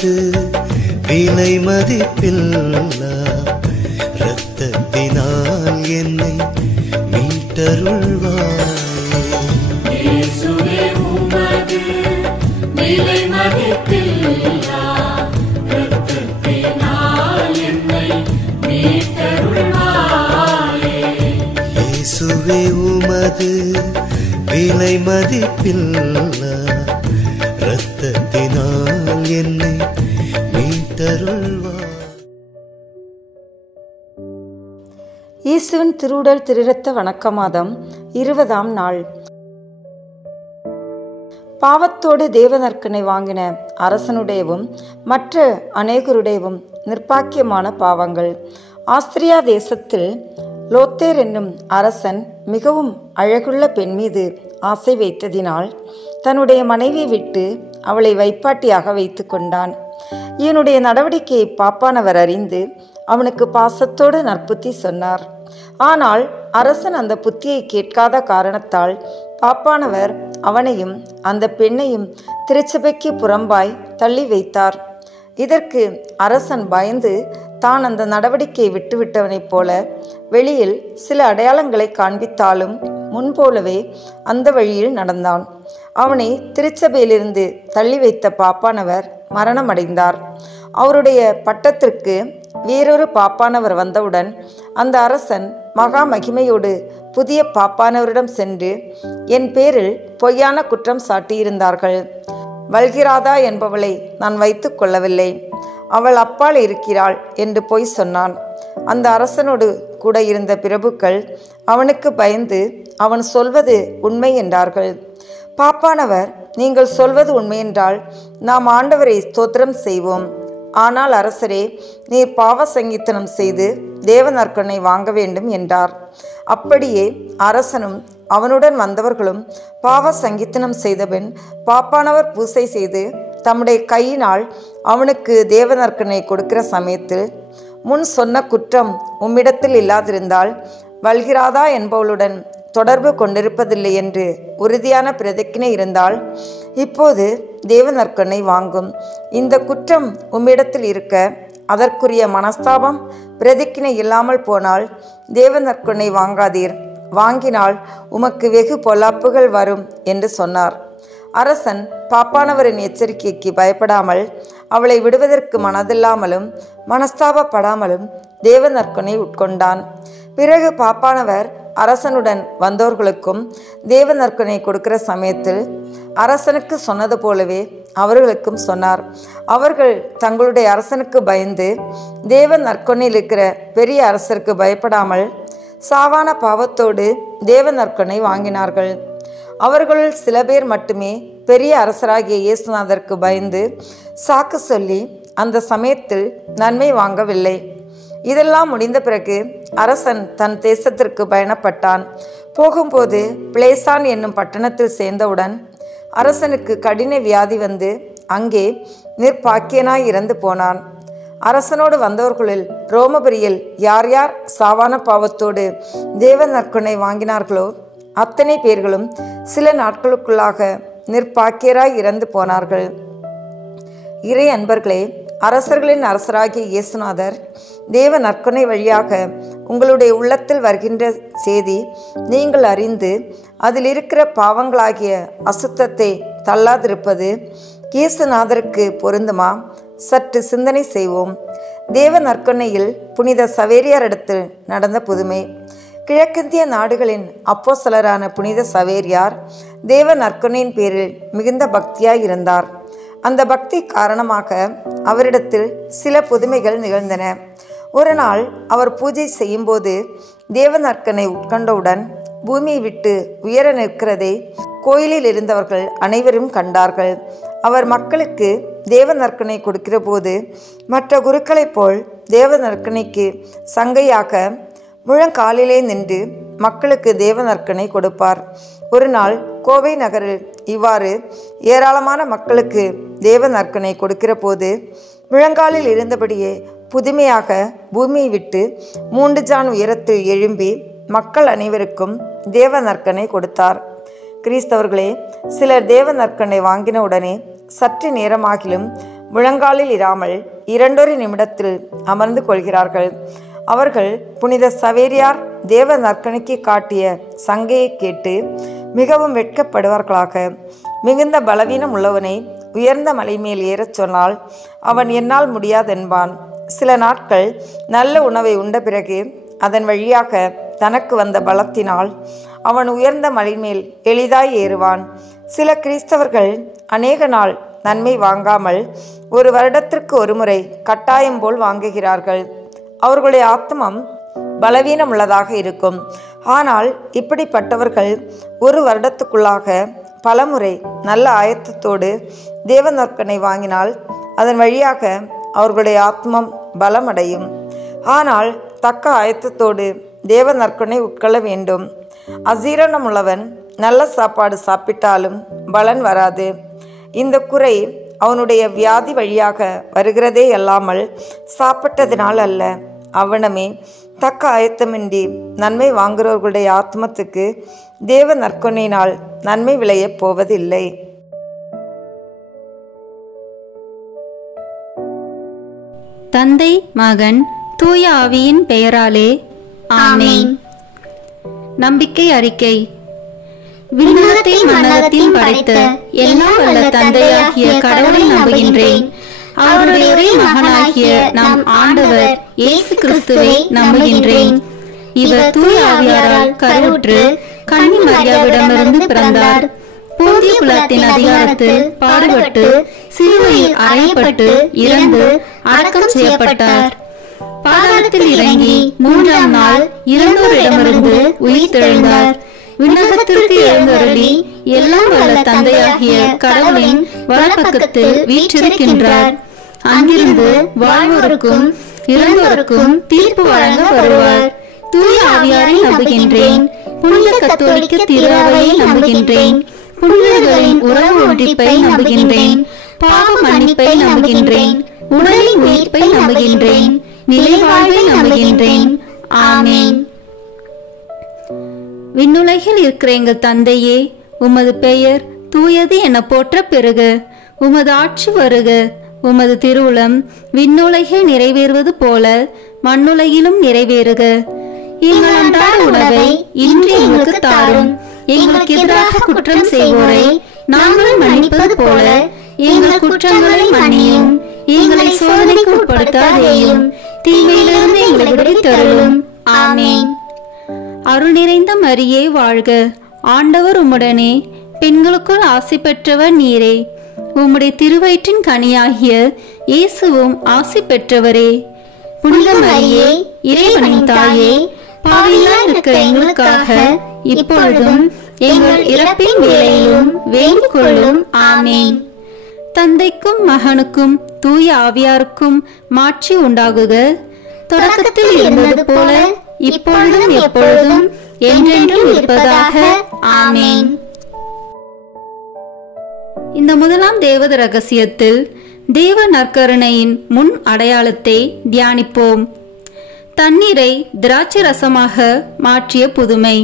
உமது விலை மதிப்பில்லா இரத்தத்தினால் என்னை மீட்டருள்வாய். இயேசுவே உமது விலை மதிப்பில்லா இரத்தத்தினால் என்னை மீட்டருள்வாயே. இயேசுவே உமது விலை மதிப்பில்லா இரத்தத்தினால் என்னை மீட்டருள்வாய். இயேசுவின் திருவுடல் திருரத்த வணக்க மாதம் 20ஆம் நாள். பாவத்தோடு தேவநற்கனை வாங்கின அரசனுடையவும் மற்ற அநேகருடையவும் நிர்பாக்கியமான பாவங்கள். ஆஸ்திரியா தேசத்தில் லோத்தேர் என்னும் அரசன் மிகவும் அழகுள்ள பெண் மீது ஆசை வைத்ததினால் தன்னுடைய மனைவியை விட்டு அவளை வைப்பாட்டியாக வைத்து கொண்டான். இவனுடைய நடவடிக்கையை பாப்பானவர் அறிந்து அவனுக்கு பாசத்தோடு நற்புத்தி சொன்னார். ஆனால் அரசன் அந்த புத்தியை கேட்காத காரணத்தால் பாப்பானவர் அவனையும் அந்த பெண்ணையும் திருச்சபைக்கு புறம்பாய் தள்ளி வைத்தார். இதற்கு அரசன் பயந்து தான் அந்த நடவடிக்கையை விட்டுவிட்டவனைப் போல வெளியில் சில அடையாளங்களை காண்பித்தாலும் முன்போலவே அந்த வழியில் நடந்தான். அவனை திருச்சபையிலிருந்து தள்ளி வைத்த பாப்பானவர் மரணமடைந்தார். அவருடைய பட்டத்திற்கு வேறொரு பாப்பானவர் வந்தவுடன் அந்த அரசன் மகா மகிமையோடு புதிய பாப்பானவரிடம் சென்று என் பேரில் பொய்யான குற்றம் சாட்டியிருந்தார்கள். வல்கிராதா என்பவளை நான் வைத்து கொள்ளவில்லை, அவள் அப்பால் இருக்கிறாள் என்று பொய் சொன்னான். அந்த அரசனோடு கூட இருந்த பிரபுக்கள் அவனுக்கு பயந்து அவன் சொல்வது உண்மை என்றார்கள். பாப்பானவர், நீங்கள் சொல்வது உண்மையென்றால் நாம் ஆண்டவரை ஸ்தோத்திரம் செய்வோம். ஆனால் அரசரே, நீர் பாவ சங்கீதனம் செய்து தேவ நற்கனை வாங்க வேண்டும் என்றார். அப்படியே அரசனும் அவனுடன் வந்தவர்களும் பாவ சங்கீதனம் செய்தபின் பாப்பானவர் பூசை செய்து தம்முடைய கையினால் அவனுக்கு தேவ நற்கனை கொடுக்கிற சமயத்தில், முன் சொன்ன குற்றம் உம்மிடத்தில் இல்லாதிருந்தால் வல்கிராதா என்பவளுடன் தொடர்பு கொண்டிருப்பதில்லை என்று உறுதியான பிரதிஜ்ஞை இருந்தால் இப்போது தேவ நற்கனை வாங்கும். இந்த குற்றம் உம்மிடத்தில் இருக்க அதற்குரிய மனஸ்தாபம் பிரதிஜ்ஞை இல்லாமல் போனால் தேவ நற்கனை வாங்காதீர், வாங்கினால் உமக்கு வெகு பொல்லாப்புகள் வரும் என்று சொன்னார். அரசன் பாப்பானவரின் எச்சரிக்கைக்கு பயப்படாமல் அவளை விடுவதற்கு மனதில்லாமலும் மனஸ்தாபப்படாமலும் தேவ நற்கனை உட்கொண்டான். பிறகு பாப்பானவர் அரசனுடன் வந்தவர்களுக்கும் தேவ நற்கனை கொடுக்கிற சமயத்தில் அரசனுக்கு சொன்னது போலவே அவர்களுக்கும் சொன்னார். அவர்கள் தங்களுடைய அரசனுக்கு பயந்து தேவ நற்கொனையில் இருக்கிற பெரிய அரசருக்கு பயப்படாமல் சாவான பாவத்தோடு தேவ நற்கொனை வாங்கினார்கள். அவர்களுள் சில பேர் மட்டுமே பெரிய அரசராகிய இயேசுநாதருக்கு பயந்து சாக்கு சொல்லி அந்த சமயத்தில் நன்மை வாங்கவில்லை. இதெல்லாம் முடிந்த பிறகு அரசன் தன் தேசத்திற்கு பயணப்பட்டான். போகும்போது பிளேசான் என்னும் பட்டணத்தில் சேர்ந்தவுடன் அரசனுக்கு கடின வியாதி வந்து அங்கே நிர்பாக்கியனாய் இறந்து போனான். அரசனோடு வந்தவர்களில் ரோமபுரியில் யார் யார் சாவான பாவத்தோடு தேவ நற்கொனை வாங்கினார்களோ அத்தனை பேர்களும் சில நாட்களுக்குள்ளாக நிர்பாக்கியராய் இறந்து போனார்கள். இறை அன்பர்களே, அரசர்களின் அரசராகிய இயேசுநாதர் தேவ நற்கொனை வழியாக உங்களுடைய உள்ளத்தில் வருகின்ற செய்தி நீங்கள் அறிந்து அதில் இருக்கிற பாவங்களாகிய அசுத்தத்தை தள்ளாதிருப்பது இயேசுநாதருக்கு பொருந்துமா? சற்று சிந்தனை செய்வோம். தேவ நற்கொனையில் புனித சவேரியாரிடத்தில் நடந்த புதுமை. கிழக்கிந்திய நாடுகளின் அப்போஸ்தலரான புனித சவேரியார் தேவ நற்கொனையின் பேரில் மிகுந்த பக்தியாய் இருந்தார். அந்த பக்தி காரணமாக அவரிடத்தில் சில புதுமைகள் நிகழ்ந்தன. ஒரு நாள் அவர் பூஜை செய்யும்போது தேவ நற்கனை உட்கொண்டவுடன் பூமியை விட்டு உயர நிற்கிறதை கோயிலில் இருந்தவர்கள் அனைவரும் கண்டார்கள். அவர் மக்களுக்கு தேவ நற்கனை கொடுக்கிற போது மற்ற குருக்களைப் போல் தேவ நற்கனைக்கு சங்கையாக முழங்காலிலே நின்று மக்களுக்கு தேவ நற்கனை கொடுப்பார். ஒரு நாள் கோவை நகரில் இவ்வாறு ஏராளமான மக்களுக்கு தேவ நற்கனை கொடுக்கிற போது முழங்காலில் இருந்தபடியே புதுமையாக பூமியை விட்டு 3 ஜான் உயரத்தில் எழும்பி மக்கள் அனைவருக்கும் தேவ நற்கனை கொடுத்தார். கிறிஸ்தவர்களே, சிலர் தேவ நற்கனை வாங்கின உடனே சற்று நேரமாகிலும் முழங்காலில் இராமல் 2 நிமிடத்தில் அமர்ந்து கொள்கிறார்கள். அவர்கள் புனித சவேரியார் தேவ நற்கணிக்கு காட்டிய சங்கையை கேட்டு மிகவும் வெட்கப்படுவார்களாக. மிகுந்த பலவீனம் உள்ளவனை உயர்ந்த மலை மேல் ஏறச் சொன்னால் அவன் என்னால் முடியாதென்பான். சில நாட்கள் நல்ல உணவை உண்ட பிறகு அதன் வழியாக தனக்கு வந்த பலத்தினால் அவன் உயர்ந்த மலை மேல் எளிதாய் ஏறுவான். சில கிறிஸ்தவர்கள் அநேக நாள் நன்மை வாங்காமல் 1 வருடத்திற்கு ஒரு முறை கட்டாயம் போல் வாங்குகிறார்கள். அவர்களுடைய ஆத்மம் பலவீனம் உள்ளதாக இருக்கும். ஆனால் இப்படிப்பட்டவர்கள் 1 வருடத்துக்குள்ளாக பலமுறை நல்ல ஆயத்தத்தோடு தேவ நற்கனை வாங்கினால் அதன் வழியாக அவர்களுடைய ஆத்மம் பலமடையும். ஆனால் தக்க ஆயத்தத்தோடு தேவ நற்கனை உட்கொள்ள வேண்டும். அசீரணம் உள்ளவன் நல்ல சாப்பாடு சாப்பிட்டாலும் பலன் வராது. இந்த குறை அவனுடைய வியாதி வழியாக வருகிறதே அல்லாமல் சாப்பிட்டதினால் அல்ல. அவ்வனமே தக்க ஆயத்தமின்றி நன்மை வாங்குகிறவர்களுடைய ஆத்மத்துக்கு தேவ நற்கொனையினால் நன்மை விளையப் போவதில்லை. தந்தை, மகன், தூய ஆவியின் பெயராலே ஆமென். நம்பிக்கை அறிக்கை. விண்ணகத்தையும் மண்ணகத்தையும் படைத்த எல்லாம் வல்ல தந்தையாகிய கடவுளை நம்புகின்றேன். அவருடைய ஒரே மகனாகிய நம் ஆண்டவர் இயேசு கிறிஸ்துவை நம்புகின்றேன். இவர் தூய ஆவியாரால் கருவுற்று கன்னி மரியாவிடமிருந்து பிறந்தார். போதிய குலத்தின் அதிகாரத்தில் பாடுபட்டு சிலுவையில் அறையப்பட்டு இறந்து அடக்கம் செய்யப்பட்டார். பாதாளத்தில் இறங்கி 3ஆம் நாள் இறந்தோரிடமிருந்து உயிர் தெழுந்தார். விண்ணகத்திற்கு எழுந்தருளி எல்லாம் வல்ல தந்தையாகிய கடவுளின் வலப்பக்கத்தில் வீற்றிருக்கின்றார். அங்கிருந்து வாழ்வோருக்கும் இறந்தோருக்கும் தீர்ப்பு வழங்க வருவார். தூய ஆவியாரை நம்புகின்றேன். புனித கத்தோலிக்க திருஅவையை நம்புகின்றேன். புனிதர்களின் உறவு ஒன்றிப்பை நம்புகின்றேன். பாவ மன்னிப்பை நம்புகின்றேன். உடலின் உயிர்ப்பை நம்புகின்றேன். நிலைவாழ்வை நம்புகின்றேன். ஆமென். விண்ணுலகில் இருக்கிற எங்கள் தந்தையே, உமது பெயர் தூயது என போற்ற பெறுக. உமது ஆட்சி வருக. உமது திருவுளம் விண்ணுலகில் நிறைவேறுவது போல மண்ணுலகிலும் நிறைவேறுக. எங்கள் அன்றாட உணவை இன்று எங்களுக்கு தாரும். எங்களுக்கு எதிராக குற்றம் செய்வோரை நாங்கள் மன்னிப்பது போல எங்கள் குற்றங்களை மன்னியும். எங்களை சோதனைக்கு உட்படுத்தாதேயும், தீமையிலிருந்து எங்களை விடுவித்தருளும். ஆமென். அருள் நிறைந்த மரியே வாழ்க. ஆண்டவர் உம்முடனே, பெண்களுக்குள் ஆசி பெற்றவர் நீரே. உம்முடைய திருவயிற்றின் கனியாகிய இயேசுவும் ஆசி பெற்றவரே. புனித மரியே, இறைவனின் தாயே, பாவிகளாய் இருக்கிற எங்களுக்காக இப்பொழுதும் எங்கள் இறப்பின் வேளையிலும் வேண்டிக் கொள்ளும். ஆமென். தந்தைக்கும் மகனுக்கும் தூய ஆவியாருக்கும் மாட்சி உண்டாகுக. தொடக்கத்தில் இருந்தது போல இப்பொழுதும் எப்பொழுதும் என்றென்றும் இருப்பதாக. ஆமென். இந்த முதலாம் தேவத ரகசியத்தில் தேவ நற்கருணையின் முன் அடையாளத்தை தியானிப்போம். தண்ணீரை திராட்சை ரசமாக மாற்றிய புதுமை.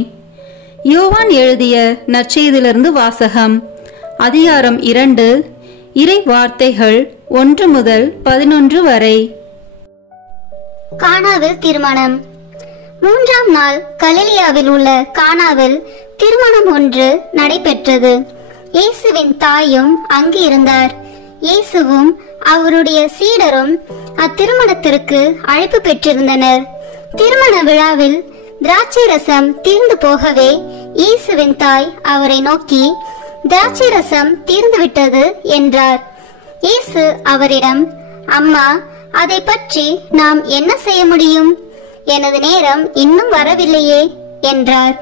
யோவான் எழுதிய நற்செய்தியிலிருந்து வாசகம். அதிகாரம் 2, இறை வார்த்தைகள் 1 முதல் 11 வரை. கானாவில் திருமணம். 3ஆம் நாள் கலிலியாவில் உள்ள கானாவில் திருமணம் ஒன்று நடைபெற்றது. இயேசுவின் தாயும் அங்கு இருந்தார். இயேசுவும் அவருடைய சீடரும் அத்திருமணத்திற்கு அழைப்பு பெற்றிருந்தனர். திருமண விழாவில் திராட்சை ரசம் தீர்ந்து போகவே இயேசுவின் தாய் அவரை நோக்கி, திராட்சை ரசம் தீர்ந்து விட்டது என்றார். இயேசு அவரிடம், அம்மா, அதை பற்றி நாம் என்ன செய்ய முடியும்? எனது நேரம் இன்னும் வரவில்லையே என்றார்.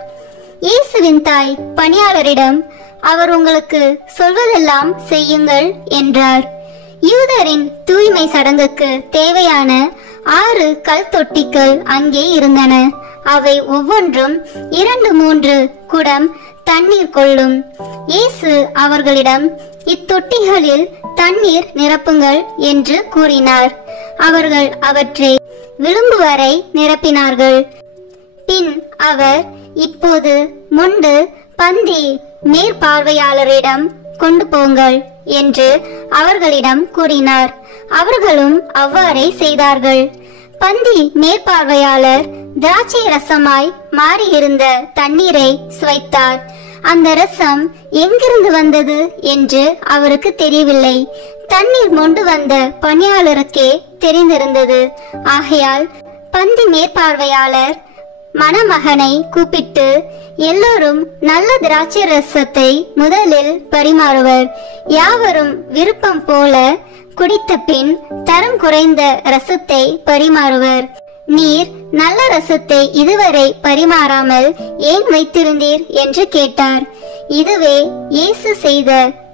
இயேசுவின் தாய் பணியாளரிடம், அவர் உங்களுக்கு சொல்வதெல்லாம் செய்யுங்கள் என்றார். யூதரின் தூய்மை சடங்குக்கு தேவையான 6 கல் தொட்டிகள் அங்கே இருந்தன. அவை ஒவ்வொன்றும் 2-3 குடம் தண்ணீர் கொள்ளும். இயேசு அவர்களிடம், இத்தொட்டிகளில் தண்ணீர் நிரப்புங்கள் என்று கூறினார். அவர்கள் அவற்றை விளிம்பு வரை நிரப்பினார்கள். பின் அவர், இப்போது முண்டு பந்தி மேற்பார்வையாளரிடம் கொண்டு போங்கள் என்று அவர்களிடம் கூறினார். அவர்களும் அவ்வாறே செய்தார்கள். பந்தி மேற்பார்வையாளர் திராட்சை ரசமாய் மாறியிருந்த தண்ணீரை சுவைத்தார். அந்த ரசம் எங்கிருந்து வந்தது என்று அவருக்கு தெரியவில்லை. தண்ணீர் மொண்டு வந்த பணியாளருக்கே தெரிந்திருந்தது. ஆகையால் பந்தி மேற்பார்வையாளர் மணமகனை கூப்பிட்டு, எல்லோரும் நல்ல திராட்சை ரசத்தை முதலில் பரிமாறுவர். யாவரும் விருப்பம் போல குடித்த பின் தரம் குறைந்த ரசத்தை பரிமாறுவர். நீர் நல்ல ரசத்தை இதுவரை பரிமாறாமல் ஏன் வைத்திருந்தீர் என்று கேட்டார். இதுவே இயேசு செய்த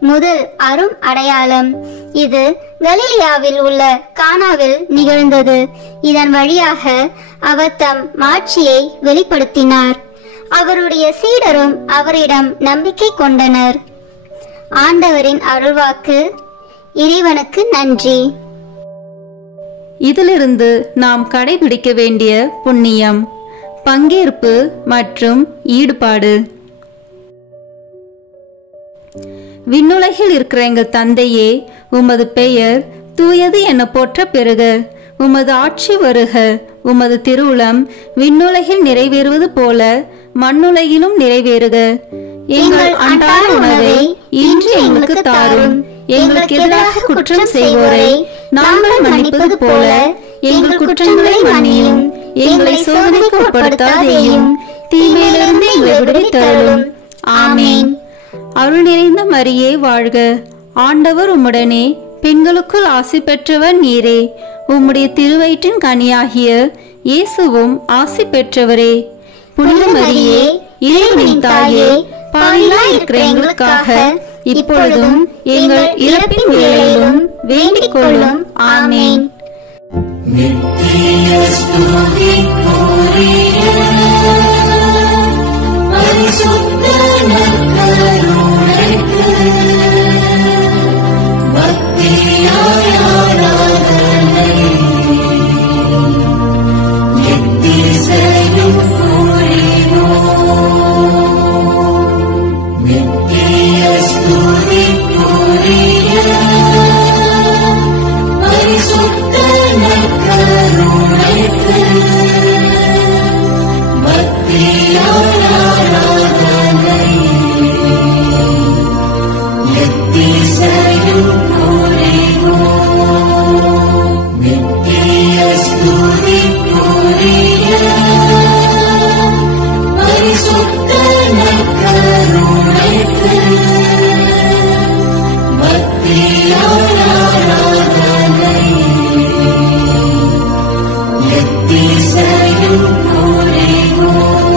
முதல் அரும் அடையாளம். இது கலிலேயாவில் உள்ள கானாவில் நிகழ்ந்தது. இதன் வழியாக அவர் தம் மாட்சியை வெளிப்படுத்தினார். அவருடைய சீடரும் அவரிடம் நம்பிக்கை கொண்டனர். ஆண்டவரின் அருள்வாக்கு. இறைவனுக்கு நன்றி. இதிலிருந்து நாம் கடைபிடிக்க வேண்டிய புண்ணியம், பங்கேற்பு மற்றும் ஈடுபாடு. விண்ணுலகில் இருக்கிற எங்கள் தந்தையே, உமது பெயர் தூயது என போற்ற பெறுக. உமது ஆட்சி வருக. உமது திருவுளம் விண்ணுலகில் நிறைவேறுவது போல மண்ணுலகிலும் நிறைவேறுக. எங்கள் அன்றாட உணவை இன்று எங்களுக்கு தாரும். எங்களுக்கு எதிராக குற்றம் செய்வோரை நாங்கள் மன்னிப்பது போல எங்கள் குற்றங்களை மன்னியும். எங்களை சோதனைக்கு உட்படுத்தாதேயும், தீமையிலிருந்து எங்களை விடுவித்தருளும். ஆமேன். அருள் நிறைந்த மரியே வாழ்க. ஆண்டவர் உம்முடனே, பெண்களுக்குள் ஆசி பெற்றவர் நீரே. உம்முடைய திருவயிற்றின் கனியாகிய இயேசுவும் ஆசி பெற்றவரே. புனித மரியே, இறைவனின் தாயே, பாவிகளாய் இருக்கிற எங்களுக்காக இப்பொழுதும் எங்கள் இறப்பின் வேளையிலும் வேண்டிக் கொள்ளும். ஆமேன். நித்திய ஸ்துதிக்குரிய பரிசுத்த நற்கருணைக்கு பக்தியாய் ஆராதனை எத்திசையும் புரிவோம். நித்திய ஸ்துதிக்குரிய பரிசுத்த நற்கருணைக்கு பக்தியாய் ஆராதனை எத்திசையும் புரிவோம். நித்திய ஸ்துதிக்குரிய பரிசுத்த நற்கருணைக்கு பக்தியாய் ஆராதனை எத்திசையும் புரிவோம்.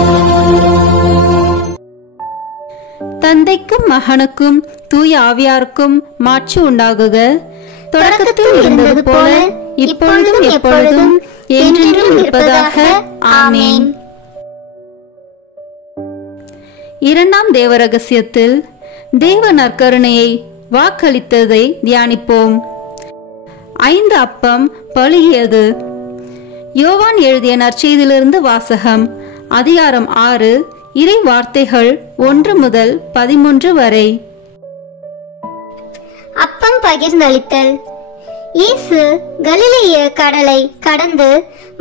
தந்தைக்கும் மகனுக்கும் தூய ஆவியாருக்கும் மாட்சி உண்டாகுக. தொடக்கத்தில் இருந்தது போல இப்பொழுதும் எப்பொழுதும் என்றென்றும் இருப்பதாக. ஆமேன். இரண்டாம் தேவ ரகசியத்தில் தேவ நற்கருணையை வாக்களித்ததை தியானிப்போம். 5 அப்பம் பழுகியது. யோவான் எழுதிய நற்செய்தியிலிருந்து வாசகம். அதிகாரம் 6, இறை வார்த்தைகள் 1 முதல் 13 வரை. அப்பம் பகிர்ந்தளித்தல். இயேசு கலிலேய கடலை கடந்து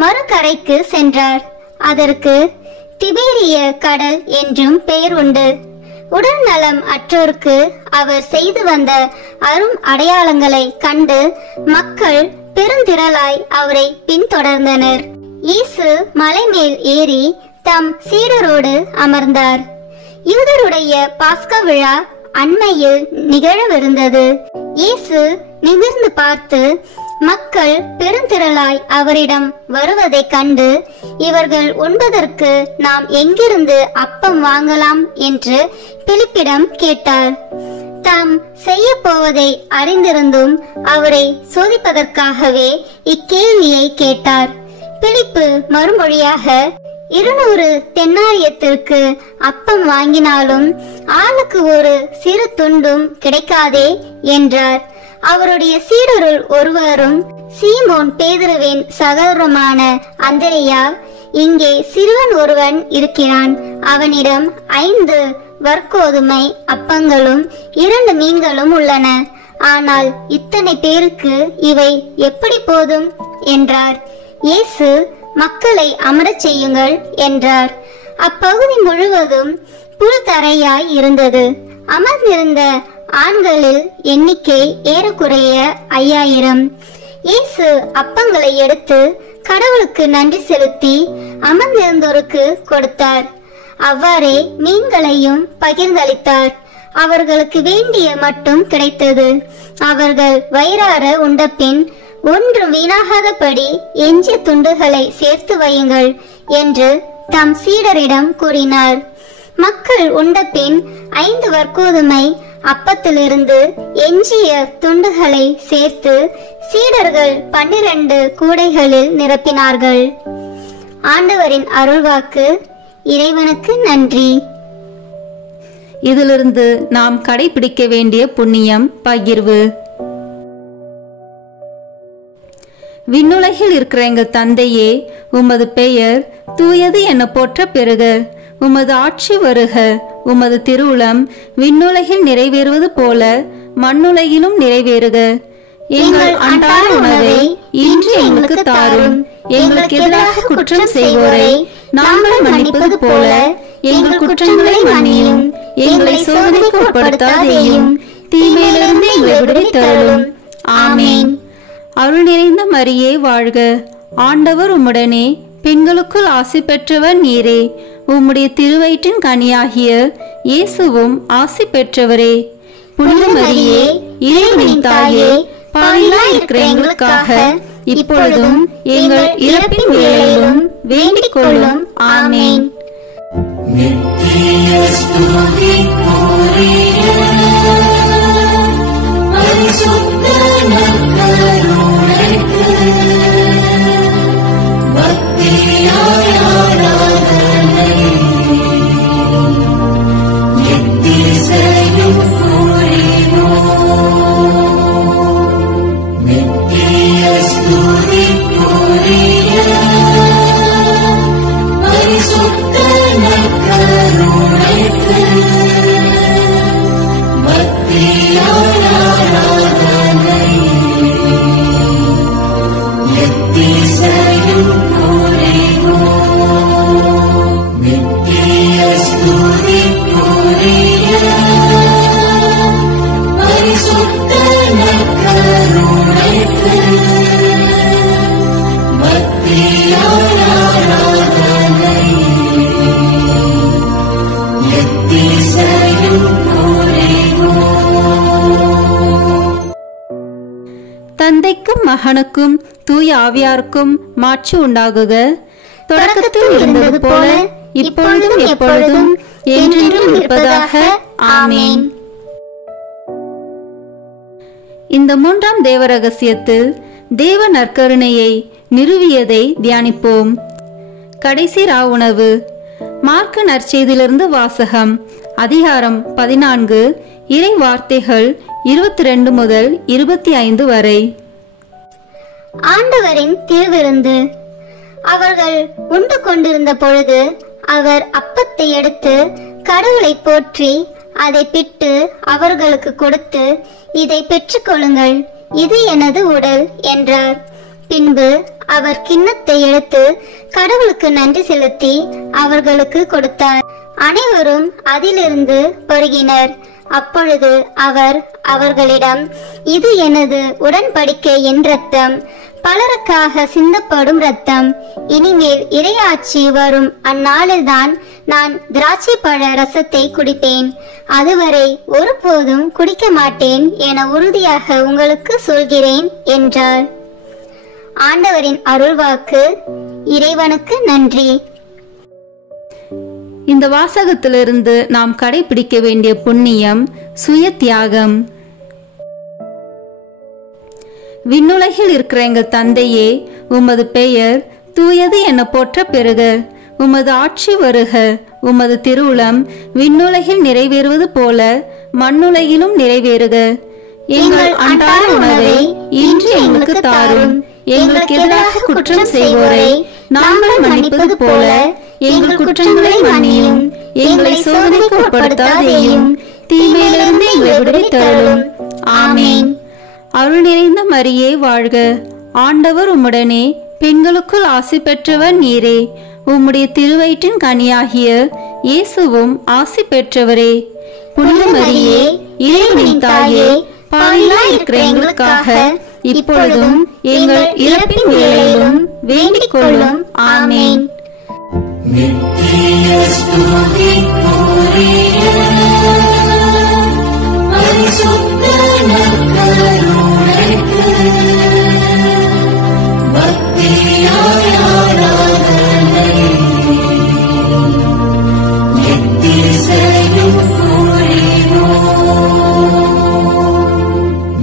மறுகரைக்கு சென்றார். அதற்கு திபேரிய கடல் என்றும் பெயர் உண்டு. உடல் நலம் அற்றோருக்கு அவர் செய்து வந்த அரும் அடையாளங்களை கண்டு மக்கள் பெருந்திரளாய் அவரை பின்தொடர்ந்தனர். இயேசு மலை மேல் ஏறி தம் சீடரோடு அமர்ந்தார். யூதருடைய பாஸ்கா விழா அண்மையில் நிகழவிருந்தது. இயேசு நிமிர்ந்து பார்த்து மக்கள் பெருந்திரளாய் அவரிடம் வருவதைக் கண்டு, இவர்கள் உண்பதற்கு நாம் எங்கிருந்து அப்பம் வாங்கலாம் என்று பிலிப்பிடம் கேட்டார். தாம் செய்ய போவதை அறிந்திருந்தும் அவரை சோதிப்பதற்காகவே இக்கேள்வியை கேட்டார். பிலிப்பு மறுமொழியாக, 200 தென்னாரியத்திற்கு அப்பம் வாங்கினாலும் ஆளுக்கு ஒரு சிறு துண்டும் கிடைக்காதே என்றார். அவருடைய சீடருள் ஒருவரும் சீமோன் பேதுருவின் சகோதரமான அந்திரேயா, இங்கே சிறுவன் ஒருவன் இருக்கிறான், அவனிடம் 5 வற்கோதுமை அப்பங்களும் 2 மீன்களும் உள்ளன. ஆனால் இத்தனை பேருக்கு இவை எப்படி போதும் என்றார். இயேசு மக்களை அமரச் செய்யுங்கள் என்றார். அப்பகுதி முழுவதும் புல் தரையாய் இருந்தது. அமர்ந்திருந்த ஆண்களில் எண்ணிக்கை ஏறக்குறைய 5000. இயேசு அப்பங்களை எடுத்து கடவுளுக்கு நன்றி செலுத்தி அமர்ந்திருந்தோருக்கு கொடுத்தார். அவ்வாறே மீன்களையும் பகிர்ந்தளித்தார். அவர்களுக்கு வேண்டிய மட்டும் கிடைத்தது. அவர்கள் வயிறார உண்டபின் ஒன்றும் வீணாகாதபடி எஞ்சிய துண்டுகளை சேர்த்து வையுங்கள் என்று தம் சீடரிடம் கூறினார். மக்கள் உண்டபின் 5 வற்கோதுமை அப்பத்திலிருந்து எஞ்சிய துண்டுகளை சேர்த்து சீடர்கள் 12 கூடைகளில் நிரப்பினார்கள். ஆண்டவரின் அருள்வாக்கு. இறைவனுக்கு நன்றி. இதிலிருந்து நாம் கடைபிடிக்க வேண்டிய புண்ணியம் பகிர்வு. விண்ணுலகில் இருக்கிற எங்கள் தந்தையே, உமது பெயர் தூயது என போற்ற பெறுக. உமது ஆட்சி வருக. உமது திருவுளம் விண்ணுலகில் நிறைவேறுவது போல மண்ணுலகிலும் நிறைவேறுக. எங்கள் அன்றாட உணவை இன்று எங்களுக்கு தாரும். எங்களுக்கு எதிராக குற்றம் செய்வோரை நாங்கள் மன்னிப்பது போல எங்கள் குற்றங்களை மன்னியும். எங்களை சோதனைக்கு உட்படுத்தாதேயும், தீமையிலிருந்து எங்களை விடுவித்தருளும். ஆமேன். அருள் நிறைந்த மரியே வாழ்க. ஆண்டவர் உம்முடனே, பெண்களுக்குள் ஆசி பெற்றவர் நீரே. உம்முடைய திருவயிற்றின் கனியாகிய இயேசுவும் ஆசி பெற்றவரே. புனித மரியே, இறைவனின் தாயே, பாவிகளாய் இருக்கிற எங்களுக்காக இப்பொழுதும் எங்கள் இறப்பின் வேளையிலும் வேண்டிக் கொள்ளும். ஆமேன். நித்திய ஸ்துதிக்குரிய பரிசுத்த நற்கருணைக்கு பக்தியாய் ஆராதனை எத்திசையும் புரிவோம். நித்திய ஸ்துதிக்குரிய பரிசுத்த நற்கருணைக்கு பக்தியாய் ஆராதனை எத்திசையும் புரிவோம். நித்திய ஸ்துதிக்குரிய பரிசுத்த நற்கருணைக்கு பக்தியாய் ஆராதனை எத்திசையும் புரிவோம். தந்தைக்கும் மகனுக்கும் தூய ஆவியாருக்கும் மாட்சி உண்டாகுக. தொடக்கத்தில் இருந்தது போல இப்பொழுதும் எப்பொழுதும் என்றென்றும் இருப்பதாக. ஆமேன். இந்த 3ஆம் தேவ ரகசியத்தில் தேவ நற்கருணையை நிறுவியதை தியானிப்போம். கடைசி ராவுணவு. மார்க்கு நற்செய்தியிலிருந்து வாசகம். அதிகாரம் 14, இறை வார்த்தைகள் 22 முதல் 25 வரை. ஆண்டவரின் திருவிருந்து. அவர்கள் உண்டு கொண்டிருந்த பொழுது அவர் அப்பத்தை எடுத்து கடவுளை போற்றி அதை பிட்டு அவர்களுக்கு கொடுத்து, இதை பெற்றுக்கொள்ளுங்கள், இது எனது உடல் என்றார். பின்பு அவர் கிண்ணத்தை எடுத்து கடவுளுக்கு நன்றி செலுத்தி அவர்களுக்கு கொடுத்தார். அனைவரும் அதிலிருந்து பருகினர். அப்பொழுது அவர் அவர்களிடம், இது எனது உடன்படிக்கையின் இரத்தம், பலருக்காக சிந்தப்படும் இரத்தம். இனிமேல் இறையாட்சி வரும் அந்நாளில்தான் நான் திராட்சை பழ ரசத்தை குடிப்பேன். அதுவரை ஒருபோதும் குடிக்க மாட்டேன் என உறுதியாக உங்களுக்கு சொல்கிறேன் என்றார். ஆண்டவரின் அருள்வாக்கு. இறைவனுக்கு நன்றி. இந்த வாசகத்திலிருந்து நாம் கடைபிடிக்க வேண்டிய புண்ணியம் சுய தியாகம். விண்ணுலகில் இருக்கிற எங்கள் தந்தையே, உமது பெயர் தூயது என போற்ற பெறுக. உமது ஆட்சி வருக. உமது திருவுளம் விண்ணுலகில் நிறைவேறுவது போல மண்ணுலகிலும் நிறைவேறுக. எங்கள் அன்றாட உணவை இன்று எங்களுக்கு தாரும். எங்களுக்கு எதிராக குற்றம் செய்வோரை நாங்கள் மன்னிப்பது போல எங்கள் குற்றங்களை மன்னியும், எங்களை சோதனைக்கு உட்படுத்தாதேயும், தீமையிலிருந்து எங்களை விடுவித்தருளும். ஆமேன். அருள் நிறைந்த மரியே வாழ்க, ஆண்டவர் உம்முடனே, பெண்களுக்குள் ஆசி பெற்றவர் நீரே. உம்முடைய திருவயிற்றின் கனியாகிய இயேசுவும் ஆசி பெற்றவரே. புனித மரியே, இறைவனின் தாயே, பாவிகளாய் இருக்கிற எங்களுக்காக இப்பொழுதும் எங்கள் இறப்பின் வேளையிலும் வேண்டிக் கொள்ளும். ஆமேன். நித்திய ஸ்துதிக்குரிய பரிசுத்த நற்கருணைக்கு பக்தியாய் ஆராதனை எத்திசையும் புரிவோம்.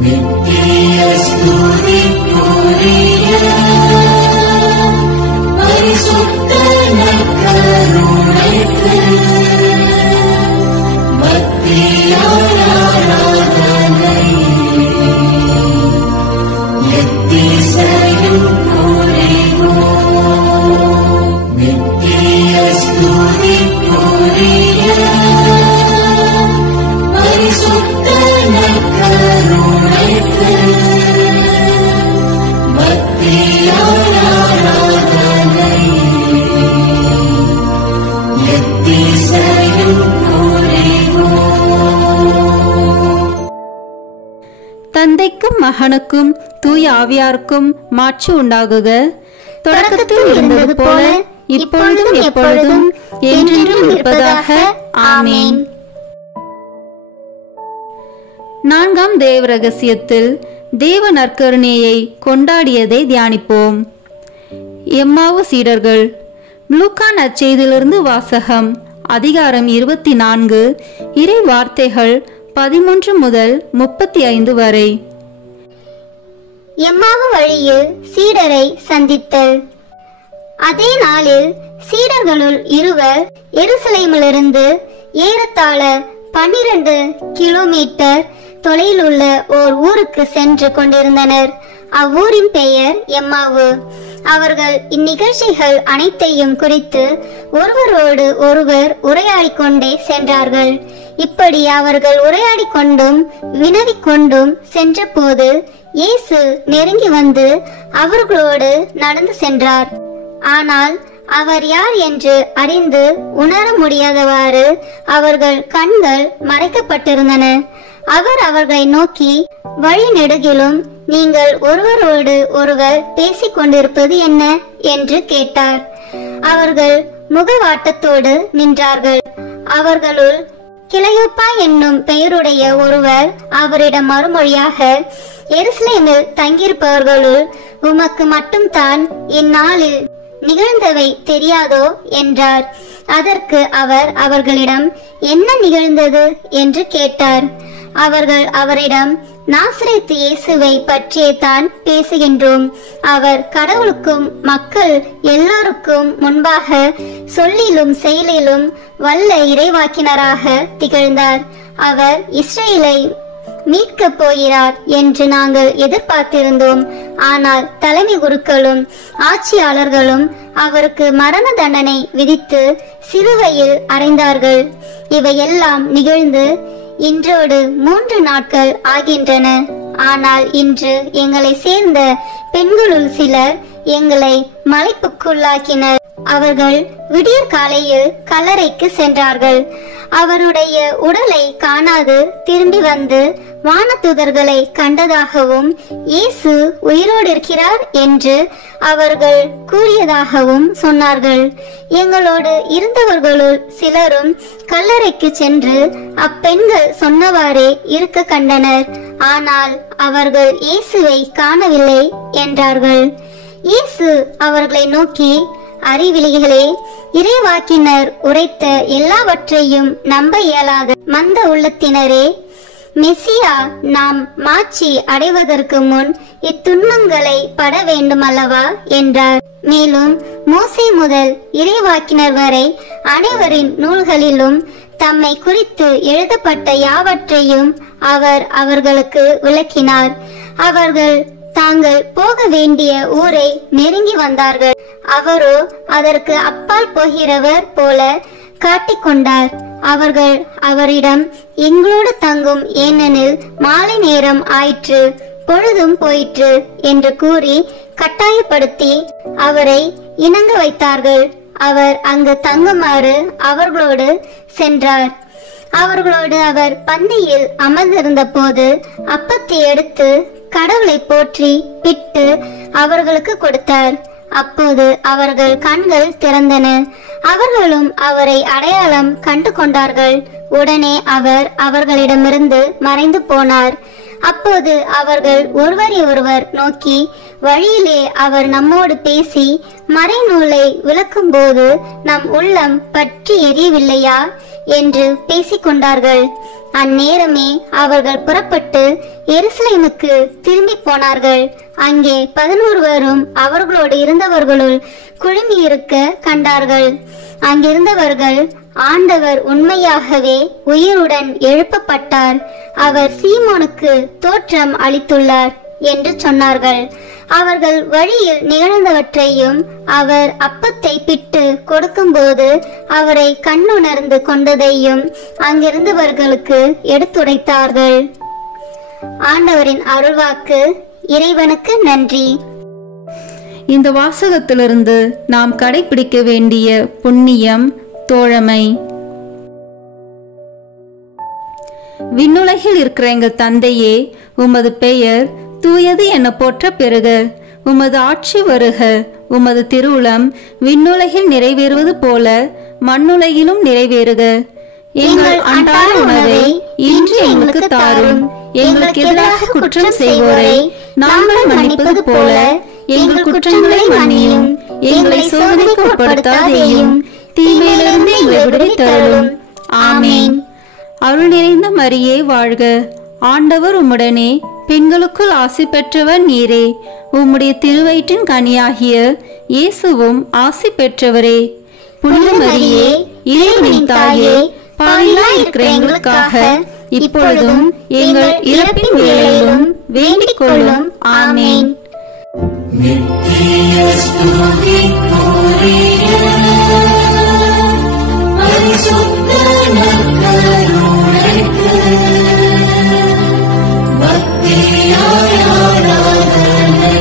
நித்திய ஸ்துதிக்குரிய பரிசுத்த நற்கருணைக்கு பக்தியாய் ஆராதனை எத்திசையும் புரிவோம். நித்திய ஸ்துதிக்குரிய பரிசுத்த நற்கருணைக்கு பக்தியாய் ஆராதனை எத்திசையும் புரிவோம். தந்தைக்கும் மகனுக்கும் தூய ஆவியாருக்கும் மாட்சி உண்டாகுக. தொடக்கத்தில் இருந்தது போல இப்பொழுதும் எப்பொழுதும் என்றென்றும் இருப்பதாக. ஆமேன். நான்காம் தேவ ரகசியத்தில் தேவ நற்கருணையை கொண்டாடியதை தியானிப்போம். எம்மாவு சீடர்கள். லூக்கா நற்செய்தியிலிருந்து வாசகம். அதிகாரம் 24, இறை வார்த்தைகள் 13 முதல் 35 வரை. எம்மாவு வழியில் சீடரை சந்தித்தல். அதே நாளில் சீடர்களுள் இருவர் எருசலேமிலிருந்து ஏறத்தாழ 12 கிலோமீட்டர் தொலைவில் உள்ள ஓர் ஊருக்கு சென்று கொண்டிருந்தனர். அவ்வூரின் பெயர் எம்மாவு. அவர்கள் இந்நிகழ்ச்சிகள் அனைத்தையும் குறித்து ஒருவரோடு ஒருவர் உரையாடிக் கொண்டே சென்றார்கள். இப்படி அவர்கள் உரையாடிக் கொண்டும் வினவிக் கொண்டும் சென்றபோது இயேசு நெருங்கி வந்து அவர்களோடு நடந்து சென்றார். ஆனால் அவர் யார் என்று அறிந்து உணர முடியாதவாறு அவர்கள் கண்கள் மறைக்கப்பட்டிருந்தன. அவர் அவர்களை நோக்கி, வழி நெடுகிலும் நீங்கள் ஒருவரோடு ஒருவர் பேசிக் கொண்டிருப்பது என்ன என்று கேட்டார். அவர்கள் முகவாட்டத்தோடு நின்றார்கள். அவர்களுள் கிளையோப்பா என்னும் பெயருடைய ஒருவர் அவரிடம் மறுமொழியாக, எருசலேமில் தங்கியிருப்பவர்களுள் உமக்கு மட்டும்தான் இந்நாளில் நிகழ்ந்தவை தெரியாதோ என்றார். அதற்கு அவர் அவர்களிடம், என்ன நிகழ்ந்தது என்று கேட்டார். அவர்கள் அவரிடம், நாசரேத்து இயேசுவை பற்றியே தான் பேசுகின்றோம். அவர் கடவுளுக்கும் மக்கள் எல்லோருக்கும் முன்பாக சொல்லிலும் செயலிலும் வல்ல இறைவாக்கினராக திகழ்ந்தார். அவர் இஸ்ரேலை மீட்கப் போகிறார் என்று நாங்கள் எதிர்பார்த்திருந்தோம். ஆனால் தலைமை குருக்களும் ஆட்சியாளர்களும் அவருக்கு மரண தண்டனை விதித்து சிலுவையில் அறைந்தார்கள். இவையெல்லாம் நிகழ்ந்து இன்றோடு 3 நாட்கள் ஆகின்றன. ஆனால் இன்று எங்களை சேர்ந்த பெண்களுள் சிலர் எங்களை மலைப்புக்குள்ளாக்கினர். அவர்கள் விடியற் காலையில் கல்லறைக்கு சென்றார்கள். அவருடைய உடலை காணாது திரும்பி வந்து வானதூதர்களை கண்டதாகவும் இயேசு உயிரோடு இருக்கிறார் என்று அவர்கள் கூறியதாகவும் சொன்னார்கள். எங்களோடு இருந்தவர்களுள் சிலரும் கல்லறைக்கு சென்று அப்பெண்கள் சொன்னவாறே இருக்க கண்டனர். ஆனால் அவர்கள் இயேசுவை காணவில்லை என்றார்கள். இயேசு அவர்களை நோக்கி, அறிவிலிகளே, இறைவாக்கினர் உரைத்த எல்லாவற்றையும் நம்ப இயலாத மந்த உள்ளத்தினரே, மெசியா நாம் மாட்சி அடைவதற்கு முன் இத்துன்பங்களை பட வேண்டும் அல்லவா என்றார். மேலும் மோசே முதல் இறைவாக்கினர் வரை அனைவரின் நூல்களிலும் தம்மை குறித்து எழுதப்பட்ட யாவற்றையும் அவர் அவர்களுக்கு விளக்கினார். அவர்கள் தாங்கள் போக வேண்டிய ஊரை நெருங்கி வந்தார்கள். அவரோ அதற்கு அப்பால் போகிறவர் போல காட்டிக்கொண்டார். அவர்கள் அவரிடம், எங்களோடு தங்கும், ஏனெனில் மாலை நேரம் ஆயிற்று, பொழுதும் போயிற்று என்று கூறி கட்டாயப்படுத்தி அவரை இணங்க வைத்தார்கள். அவர் அங்கு தங்குமாறு அவர்களோடு சென்றார். அவர்களோடு அவர் பந்தியில் அமர்ந்திருந்த போது அப்பத்தை எடுத்து கடவுளை போற்றி பிட்டு அவர்களுக்கு கொடுத்தார். அப்போது அவர்கள் கண்கள் திறந்தன. அவர்களும் அவரை அடையாளம் கண்டு கொண்டார்கள். உடனே அவர் அவர்களிடமிருந்து மறைந்து போனார். அப்போது அவர்கள் ஒருவரை ஒருவர் நோக்கி, வழியிலே அவர் நம்மோடு பேசி மறைநூலை விளக்கும் போது நம் உள்ளம் பற்றி எரியவில்லையா என்று பேசிக்கொண்டார்கள். அந்நேரமே அவர்கள் புறப்பட்டு எருசலேமுக்கு திரும்பி போனார்கள். அங்கே 11 அவர்களோடு இருந்தவர்களுள் குழுமி இருக்க கண்டார்கள். அங்கிருந்தவர்கள், ஆண்டவர் உண்மையாகவே உயிருடன் எழுப்பப்பட்டார், அவர் சீமோனுக்கு தோற்றம் அளித்துள்ளார் என்று சொன்னார்கள். அவர்கள் வழியில் நிகழ்ந்தவற்றையும் அவர் அப்பத்தை பிட்டு கொடுக்கும்போது அவரை கண்ணுணர்ந்து கொண்டதையும் அங்கிருந்தவர்களுக்கு எடுத்துரைத்தார்கள். ஆண்டவரின் அருள்வாக்கு. இறைவனுக்கு நன்றி. இந்த வாசகத்திலிருந்து நாம் கடைபிடிக்க வேண்டிய புண்ணியம் தோழமை. விண்ணுலகில் இருக்கிற எங்கள் தந்தையே, உமது பெயர் தூயது என போற்ற பெறுக. உமது ஆட்சி வருக. உமது திருவுளம் விண்ணுலகில் நிறைவேறுவது போல மண்ணுலகிலும் நிறைவேறுக. எங்கள் அன்றாட உணவை இன்று எங்களுக்கு தாரும். எங்களுக்கு எதிராக குற்றம் செய்வோரை நாங்கள் மன்னிப்பது போல எங்கள் குற்றங்களை மன்னியும். எங்களை சோதனைக்கு உட்படுத்தாதேயும், தீமையிலிருந்து எங்களை விடுவித்தருளும். ஆமேன். அருள் நிறைந்த மரியே வாழ்க. ஆண்டவர் உம்முடனே, பெண்களுக்குள் ஆசி பெற்றவர் நீரே. உம்முடைய திருவயிற்றின் கனியாகிய இயேசுவும் ஆசி பெற்றவரே. புனித மரியே, இறைவனின் தாயே, பாவிகளாய் இருக்கிற எங்களுக்காக இப்பொழுதும் எங்கள் இறப்பின் வேளையிலும் வேண்டிக் கொள்ளும். ஆமேன். நித்திய ஸ்துதிக்குரிய பரிசுத்த நற்கருணைக்கு பக்தியாய் ஆராதனை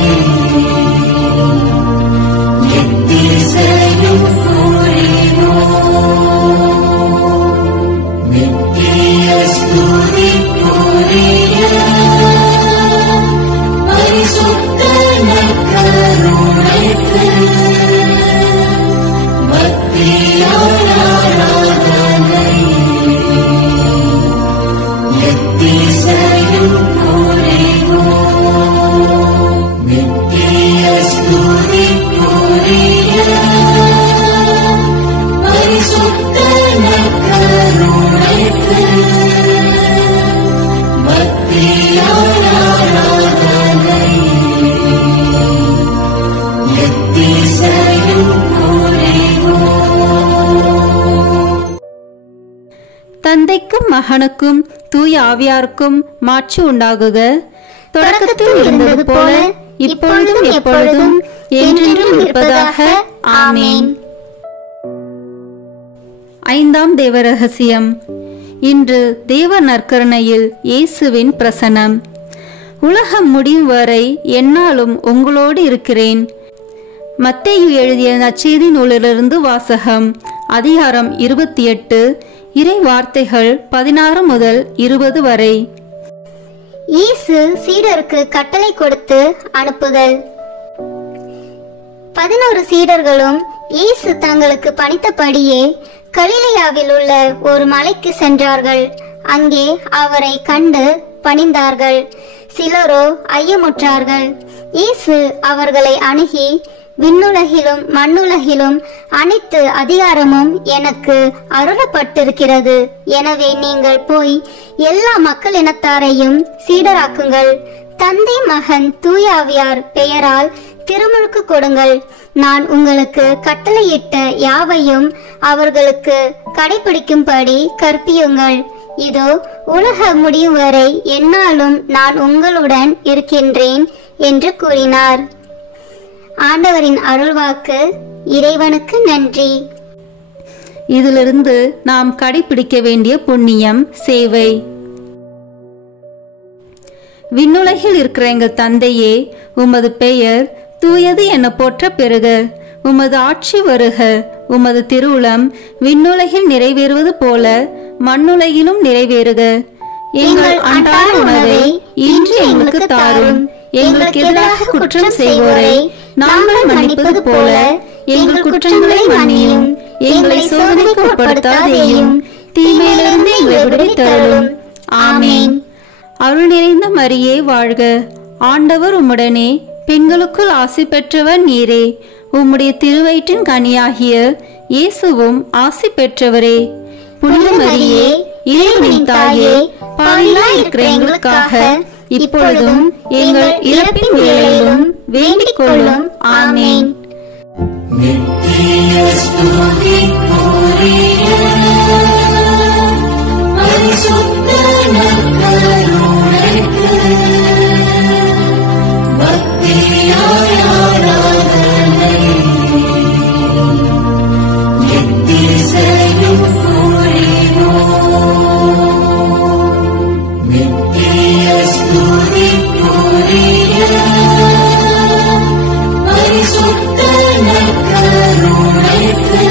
எத்திசையும் புரிவோம். நித்திய ஸ்துதிக்குரிய பரிசுத்த நற்கருணைக்கு பக்தியாய் ஆராதனை எத்திசையும் புரிவோம். நித்திய ஸ்துதிக்குரிய பரிசுத்த நற்கருணைக்கு பக்தியாய் ஆராதனை எத்திசையும் புரிவோம். தந்தைக்கும் மகனுக்கும் தூய ஆவியாருக்கும் மாட்சி உண்டாகுக. தொடக்கத்தில் இருந்தது போல இப்பொழுதும் எப்பொழுதும் என்றென்றும் இருப்பதாக. ஆமேன். 5ஆம் தேவ ரகசியம். இன்று தேவ நற்கருணையில் இயேசுவின் பிரசனம். உலகம் முடியும் வரை எந்நாளும் உங்களோடு இருக்கிறேன். மத்தேயு எழுதிய நற்செய்தி நூலிலிருந்து வாசகம். அதிகாரம் 28, இறை வார்த்தைகள் 16 முதல் 20 வரை. இயேசு சீடருக்கு கட்டளை கொடுத்து அனுப்புதல். 11 சீடர்களும் இயேசு தங்களுக்கு பணித்தபடியே கலிலேயாவில் உள்ள ஒரு மலைக்கு சென்றார்கள். அங்கே அவரை கண்டு பணிந்தார்கள். சிலரோ ஐயமுற்றார்கள். இயேசு அவர்களை அணுகி, விண்ணுலகிலும் மண்ணுலகிலும் அனைத்து அதிகாரமும் எனக்கு அருளப்பட்டிருக்கிறது. எனவே நீங்கள் போய் எல்லா மக்கள் இனத்தாரையும் சீடராக்குங்கள். தந்தை, மகன், தூய ஆவியார் பெயரால் திருமுழுக்கு கொடுங்கள். நான் உங்களுக்கு கட்டளையிட்ட யாவையும் அவர்களுக்கு கடைபிடிக்கும்படி கற்பியுங்கள். இதோ, உலக முடியும் வரை எந்நாளும் நான் உங்களுடன் இருக்கின்றேன் என்று கூறினார். ஆண்டவரின் அருள்வாக்கு. இறைவனுக்கு நன்றி. இதிலிருந்து நாம் கடைபிடிக்க வேண்டிய புண்ணியம் சேவை. விண்ணுலகில் இருக்கிற எங்கள் தந்தையே, உமது பெயர் தூயது என போற்ற பெறுக. உமது ஆட்சி வருக. உமது திருவுளம் விண்ணுலகில் நிறைவேறுவது போல மண்ணுலகிலும் நிறைவேறுக. எங்கள் அன்றாட உணவை இன்று எங்களுக்கு தாரும். எங்களுக்கு எதிராக குற்றம் செய்வோரை நாங்கள் மன்னிப்பது போல எங்கள் குற்றங்களை மன்னியும். எங்களை சோதனைக்கு உட்படுத்தாதேயும், தீமையிலிருந்து எங்களை விடுவித்தருளும். ஆமேன். அருள் நிறைந்த மரியே வாழ்க. ஆண்டவர் உம்முடனே, பெண்களுக்குள் ஆசி பெற்றவர் நீரே. உம்முடைய திருவயிற்றின் கனியாகிய இயேசுவும் ஆசி பெற்றவரே. புனித மரியே, இறைவனின் தாயே, பாவிகளாய் இருக்கிற எங்களுக்காக இப்பொழுதும் எங்கள் இறப்பின் வேளையிலும் வேண்டிக் கொள்ளும். ஆமேன். நித்திய ஸ்துதிக்குரிய பரிசுத்த நற்கருணைக்கு பக்தியாய் ஆராதனை எத்திசையும் புரிவோம். நித்திய ஸ்துதிக்குரிய பரிசுத்த நற்கருணைக்கு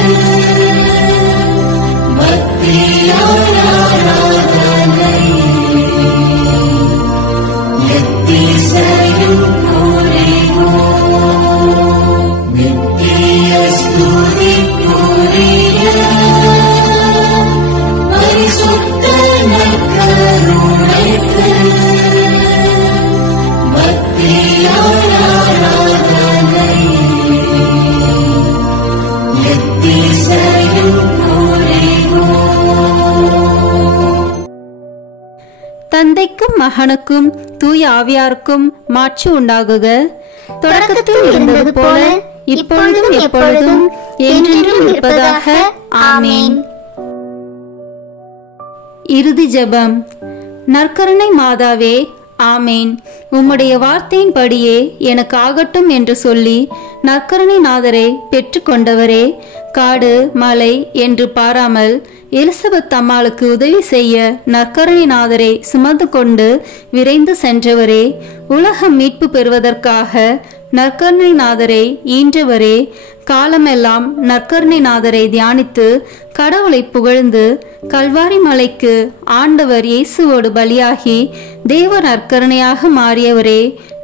பக்தியாய் ஆராதனை எத்திசையும் புரிவோம். நித்திய ஸ்துதிக்குரிய பரிசுத்த நற்கருணைக்கு பக்தியாய் ஆராதனை எத்திசையும் புரிவோம். தந்தைக்கும் மகனுக்கும் தூய ஆவியாருக்கும் மாட்சி உண்டாகுக. தொடக்கத்தில் இருந்தது போல இப்பொழுதும் எப்பொழுதும் என்றென்றும் இருப்பதாக. ஆமேன். இறுதி ஜெபம். நற்கருணை மாதாவே, ஆமேன். உம்முடைய வார்த்தையின்படியே எனக்கு ஆகட்டும் என்று சொல்லி நற்கருணை நாதரை பெற்றுக்கொண்டவரே, காடு மலை என்று பாராமல் எலிசபெத் அம்மாளுக்கு உதவி செய்ய நற்கருணை நாதரை சுமந்து கொண்டு விரைந்து சென்றவரே, உலகம் மீட்பு பெறுவதற்காக நற்கருணை நாதரை ஈன்றவரே, காலமெல்லாம் நற்கருணை நாதரை தியானித்து கடவுளை புகழ்ந்து கல்வாரி மலைக்கு ஆண்டவர் இயேசுவோடு பலியாகி தேவ நற்கருணையாக மாறியவரே,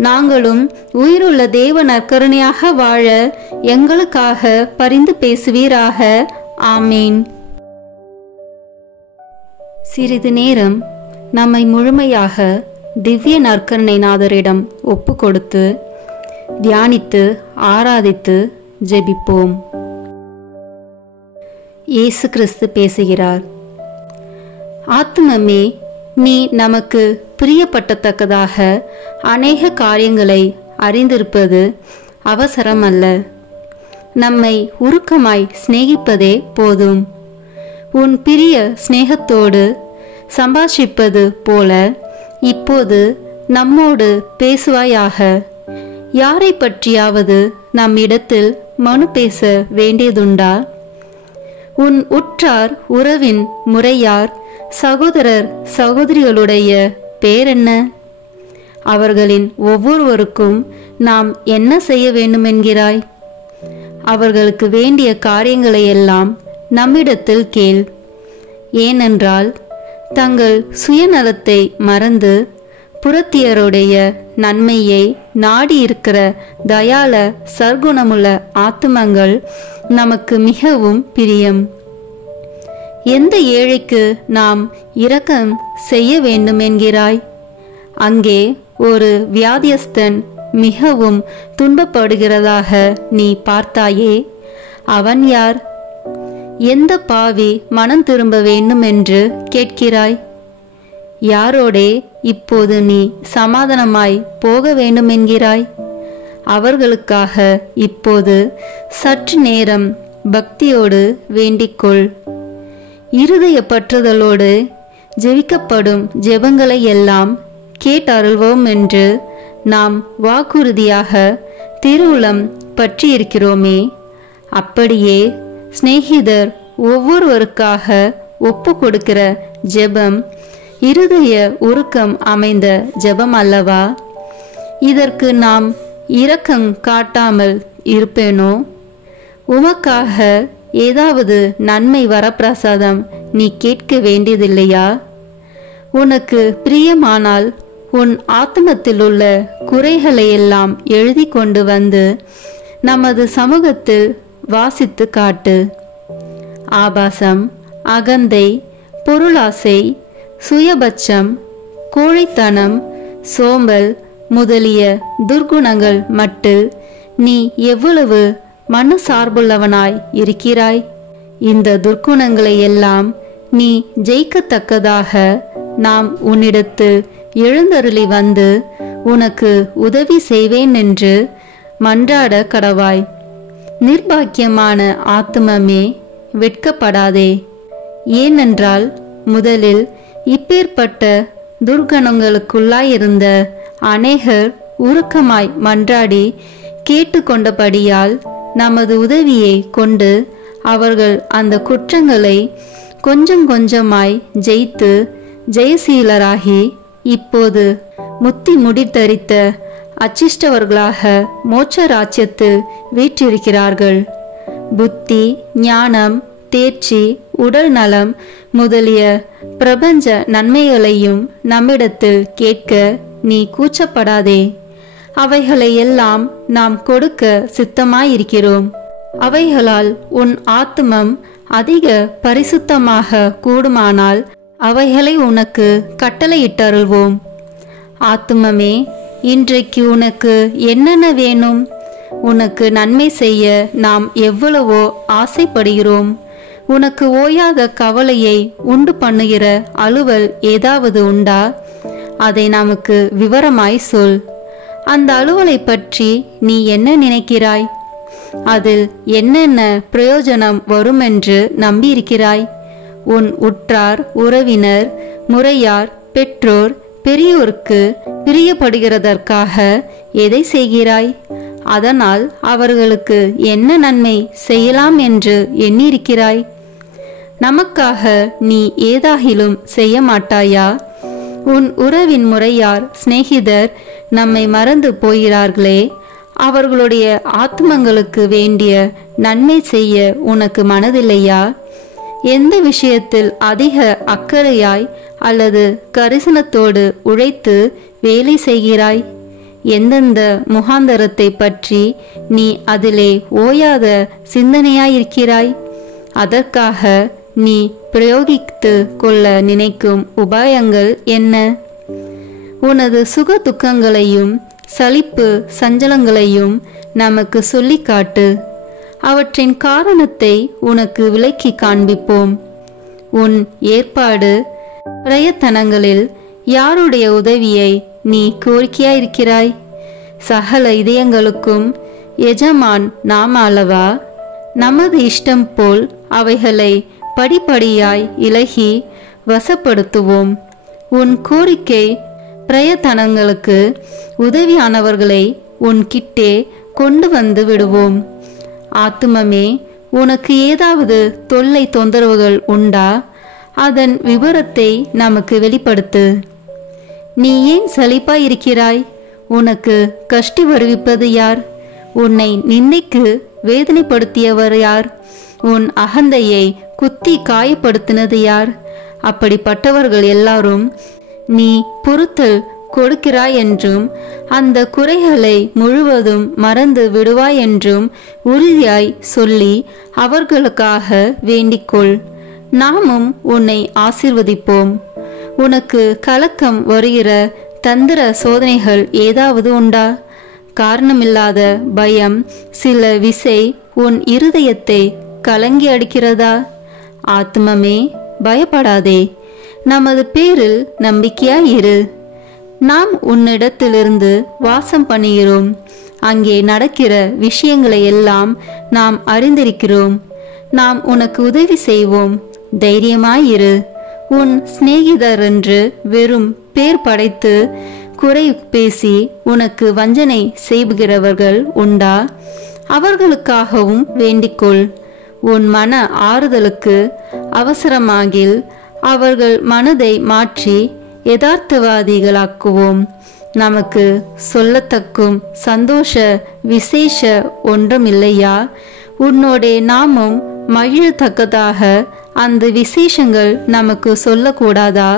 நாங்களும் உயிருள்ள தேவ நற்கருணையாக வாழ எங்களுக்காக பரிந்து பேசுவீராக. ஆமீன். சிறிது நேரம் நம்மை முழுமையாக திவ்ய நற்கருணை நாதரிடம் ஒப்பு கொடுத்து தியானித்து ஆராதித்து ஜெபிப்போம். இயேசு கிறிஸ்து பேசுகிறார். ஆத்துமமே, நீ நமக்கு பிரியப்பட்டத்தக்கதாக அநேக காரியங்களை அறிந்திருப்பது அவசரமல்ல. நம்மை உருக்கமாய் சிநேகிப்பதே போதும். உன் பிரிய சிநேகத்தோடு சம்பாஷிப்பது போல இப்போது நம்மோடு பேசுவாயாக. யாரை பற்றியாவது நம்மிடத்தில் மனு பேச வேண்டியதுண்டா? உன் உற்றார் உறவின் முறையார், சகோதரர் சகோதரிகளுடைய பேரென்ன? அவர்களின் ஒவ்வொருவருக்கும் நாம் என்ன செய்ய வேண்டுமென்கிறாய்? அவர்களுக்கு வேண்டிய காரியங்களை எல்லாம் நம்மிடத்தில் கேள். ஏனென்றால் தங்கள் சுயநலத்தை மறந்து புறத்தியருடைய நன்மையை நாடியிருக்கிற தயால சர்க்குணமுள்ள ஆத்துமங்கள் நமக்கு மிகவும் பிரியம். எந்த ஏழைக்கு நாம் இரக்கம் செய்ய வேண்டும் என்கிறாய்? அங்கே ஒரு வியாதியஸ்தன் மிகவும் துன்பப்படுகிறதாக நீ பார்த்தாயே, அவன் யார்? எந்த பாவி மனம் திரும்ப வேண்டும் என்று கேட்கிறாய்? யாரோடே இப்போது நீ சமாதானமாய் போக வேண்டும் என்கிறாய்? அவர்களுக்காக இப்போது சற்று நேரம் பக்தியோடு வேண்டிக்கொள். இருதய பற்றுதலோடு ஜெபிக்கப்படும் ஜெபங்களை எல்லாம் கேட்டருள்வோம் என்று நாம் வாக்குறுதியாக திருவுளம் பற்றியிருக்கிறோமே. அப்படியே சிநேகிதர் ஒவ்வொருவருக்காக ஒப்பு கொடுக்கிற ஜெபம் இருதய உருக்கம் அமைந்த ஜெபம் அல்லவா? இதற்கு நாம் இரக்கம் காட்டாமல் இருப்பேனோ? உமக்காக ஏதாவது நன்மை வரப்பிரசாதம் நீ கேட்க வேண்டியதில்லையா? உனக்கு பிரியமானால் உன் ஆத்மத்தில் உள்ள குறைகளையெல்லாம் எழுதி கொண்டு வந்து நமது சமூகத்தில் வாசித்து காட்டு. ஆபாசம், அகந்தை, பொருளாசை, சுயபட்சம், கோழைத்தனம், சோம்பல் முதலிய துர்குணங்கள் மட்டில் நீ எவ்வளவு மனசார்புள்ளவனாய் இருக்கிறாய்? இந்த துர்க்குணங்களை எல்லாம் நீ ஜெயிக்கத்தக்கதாக நாம் உன்னிடத்தில் எழுந்தருளி வந்து உனக்கு உதவி செய்வேன் என்று மன்றாட கடவாய். நிர்பாக்கியமான ஆத்துமமே, வெட்கப்படாதே. ஏனென்றால் முதலில் இப்பேற்பட்ட துர்கணங்களுக்குள்ளாயிருந்த அநேகர் உருக்கமாய் மன்றாடி கேட்டுக்கொண்டபடியால் நமது உதவியை கொண்டு அவர்கள் அந்த குற்றங்களை கொஞ்சம் கொஞ்சமாய் ஜெயித்து ஜெயசீலராகி இப்போது முத்தி முடித்தரித்த அச்சிஷ்டவர்களாக மோட்ச ராஜ்யத்தில் வீற்றிருக்கிறார்கள். புத்தி, ஞானம், தேர்ச்சி, உடல் நலம் முதலிய பிரபஞ்ச நன்மைகளையும் நம்மிடத்தில் கேட்க நீ கூச்சப்படாதே. அவைகளை எல்லாம் நாம் கொடுக்க சித்தமாயிருக்கிறோம். அவைகளால் உன் ஆத்துமம் அதிக பரிசுத்தமாக கூடுமானால் அவைகளை உனக்கு கட்டளையிட்டருள்வோம். ஆத்துமமே, இன்றைக்கு உனக்கு என்னென்ன வேணும்? உனக்கு நன்மை செய்ய நாம் எவ்வளவோ ஆசைப்படுகிறோம். உனக்கு ஓயாத கவலையை உண்டு பண்ணுகிற அலுவல் ஏதாவது உண்டா? அதை நமக்கு விவரமாய் சொல். அந்த அலுவலை பற்றி நீ என்ன நினைக்கிறாய்? அதில் என்னென்ன பிரயோஜனம் வருமென்று நம்பியிருக்கிறாய்? உன் உற்றார், உறவினர், முறையார், பெற்றோர், பெரியோருக்கு பிரியப்படுகிறதற்காக எதை செய்கிறாய்? அதனால் அவர்களுக்கு என்ன நன்மை செய்யலாம் என்று எண்ணியிருக்கிறாய்? நமக்காக நீ ஏதாகிலும் செய்ய மாட்டாயா? உன் உறவின் முறையார், சிநேகிதர் நம்மை மறந்து போகிறார்களே, அவர்களுடைய ஆத்மங்களுக்கு வேண்டிய நன்மை செய்ய உனக்கு மனதில்லையா? எந்த விஷயத்தில் அதிக அக்கறையாய் அல்லது கரிசனத்தோடு உழைத்து வேலை செய்கிறாய்? எந்தெந்த முகாந்தரத்தை பற்றி நீ அதிலே ஓயாத சிந்தனையாயிருக்கிறாய்? அதற்காக நீ பிரயோகித்து கொள்ள நினைக்கும் உபாயங்கள் என்ன? உனது சுக துக்கங்களையும் சலிப்பு சஞ்சலங்களையும் நமக்கு சொல்லி காட்டு. அவற்றின் காரணத்தை உனக்கு விளக்கி காண்பிப்போம். உன் ஏற்பாடு பிரயத்தனங்களில் யாருடைய உதவியை நீ கோரிக்கையாயிருக்கிறாய்? சகல இதயங்களுக்கும் எஜமான் நாம் அல்லவா? நமது இஷ்டம் போல் அவைகளை படிப்படியாய் இலகி வசப்படுத்துவோம். உன் கோரிக்கை பிரயத்தனங்களுக்கு உதவியானவர்களை உன் கிட்டே கொண்டு வந்து விடுவோம். ஆத்துமமே, உனக்கு ஏதாவது தொல்லை தொந்தரவுகள் உண்டா? அதன் விபரத்தை நமக்கு வெளிப்படுத்து. நீ ஏன் சலிப்பாயிருக்கிறாய்? உனக்கு கஷ்டி வருவிப்பது யார்? உன்னை நிந்தைக்கு வேதனைப்படுத்தியவர் யார்? உன் அகந்தையை குத்தி காயப்படுத்தினது யார்? அப்படிப்பட்டவர்கள் எல்லாரும் நீ பொறுத்தல் கொடுக்கிறாய் என்றும் அந்த குறைகளை முழுவதும் மறந்து விடுவாய் என்றும் உறுதியாய் சொல்லி அவர்களுக்காக வேண்டிக்கொள். நாமும் உன்னை ஆசீர்வதிப்போம். உனக்கு கலக்கம் வருகிற தந்திர சோதனைகள் ஏதாவது உண்டா? காரணமில்லாத பயம் சில விசை உன் இருதயத்தை கலங்கி அடிக்கிறதா? ஆத்மமே, பயப்படாதே. நமது பேரில் நம்பிக்கையாயிரு. நாம் உன்னிடத்திலிருந்து வாசம் பண்ணுகிறோம். அங்கே நடக்கிற விஷயங்களை எல்லாம் நாம் அறிந்திருக்கிறோம். நாம் உனக்கு உதவி செய்வோம். தைரியமாயிரு. உன் சிநேகிதர் என்று வெறும் பேர் படைத்து குறை பேசி உனக்கு வஞ்சனை செய்கிறவர்கள் உண்டா? அவர்களுக்காகவும் வேண்டிக்கொள். உன் மன ஆறுதலுக்கு அவசரமாகில் அவர்கள் மனதை மாற்றி யதார்த்தவாதிகளாக்குவோம். நமக்கு சொல்லத்தக்கும் சந்தோஷ விசேஷ ஒன்றுமில்லையா? உன்னோடே நாமும் மகிழத்தக்கதாக அந்த விசேஷங்கள் நமக்கு சொல்லக்கூடாதா?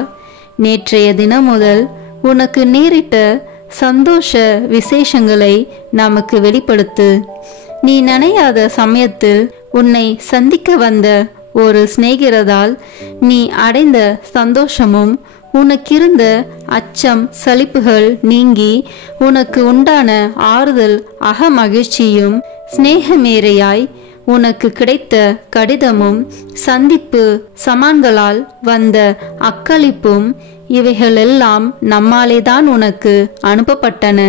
நேற்றைய தினம் முதல் உனக்கு நேரிட்ட சந்தோஷ விசேஷங்களை நமக்கு வெளிப்படுத்து. நீ நினையாத சமயத்தில் உன்னை சந்திக்க வந்த ஒரு சிநேகிதரால் நீ அடைந்த சந்தோஷமும் உனக்கிருந்த அச்சம் சலிப்புகள் நீங்கி உனக்கு உண்டான ஆறுதல் அகமகிழ்ச்சியும் சிநேகமேரையாய் உனக்கு கிடைத்த கடிதமும் சந்திப்பு சமான்களால் வந்த அக்களிப்பும் இவைகளெல்லாம் நம்மாலேதான் உனக்கு அனுப்பப்பட்டன.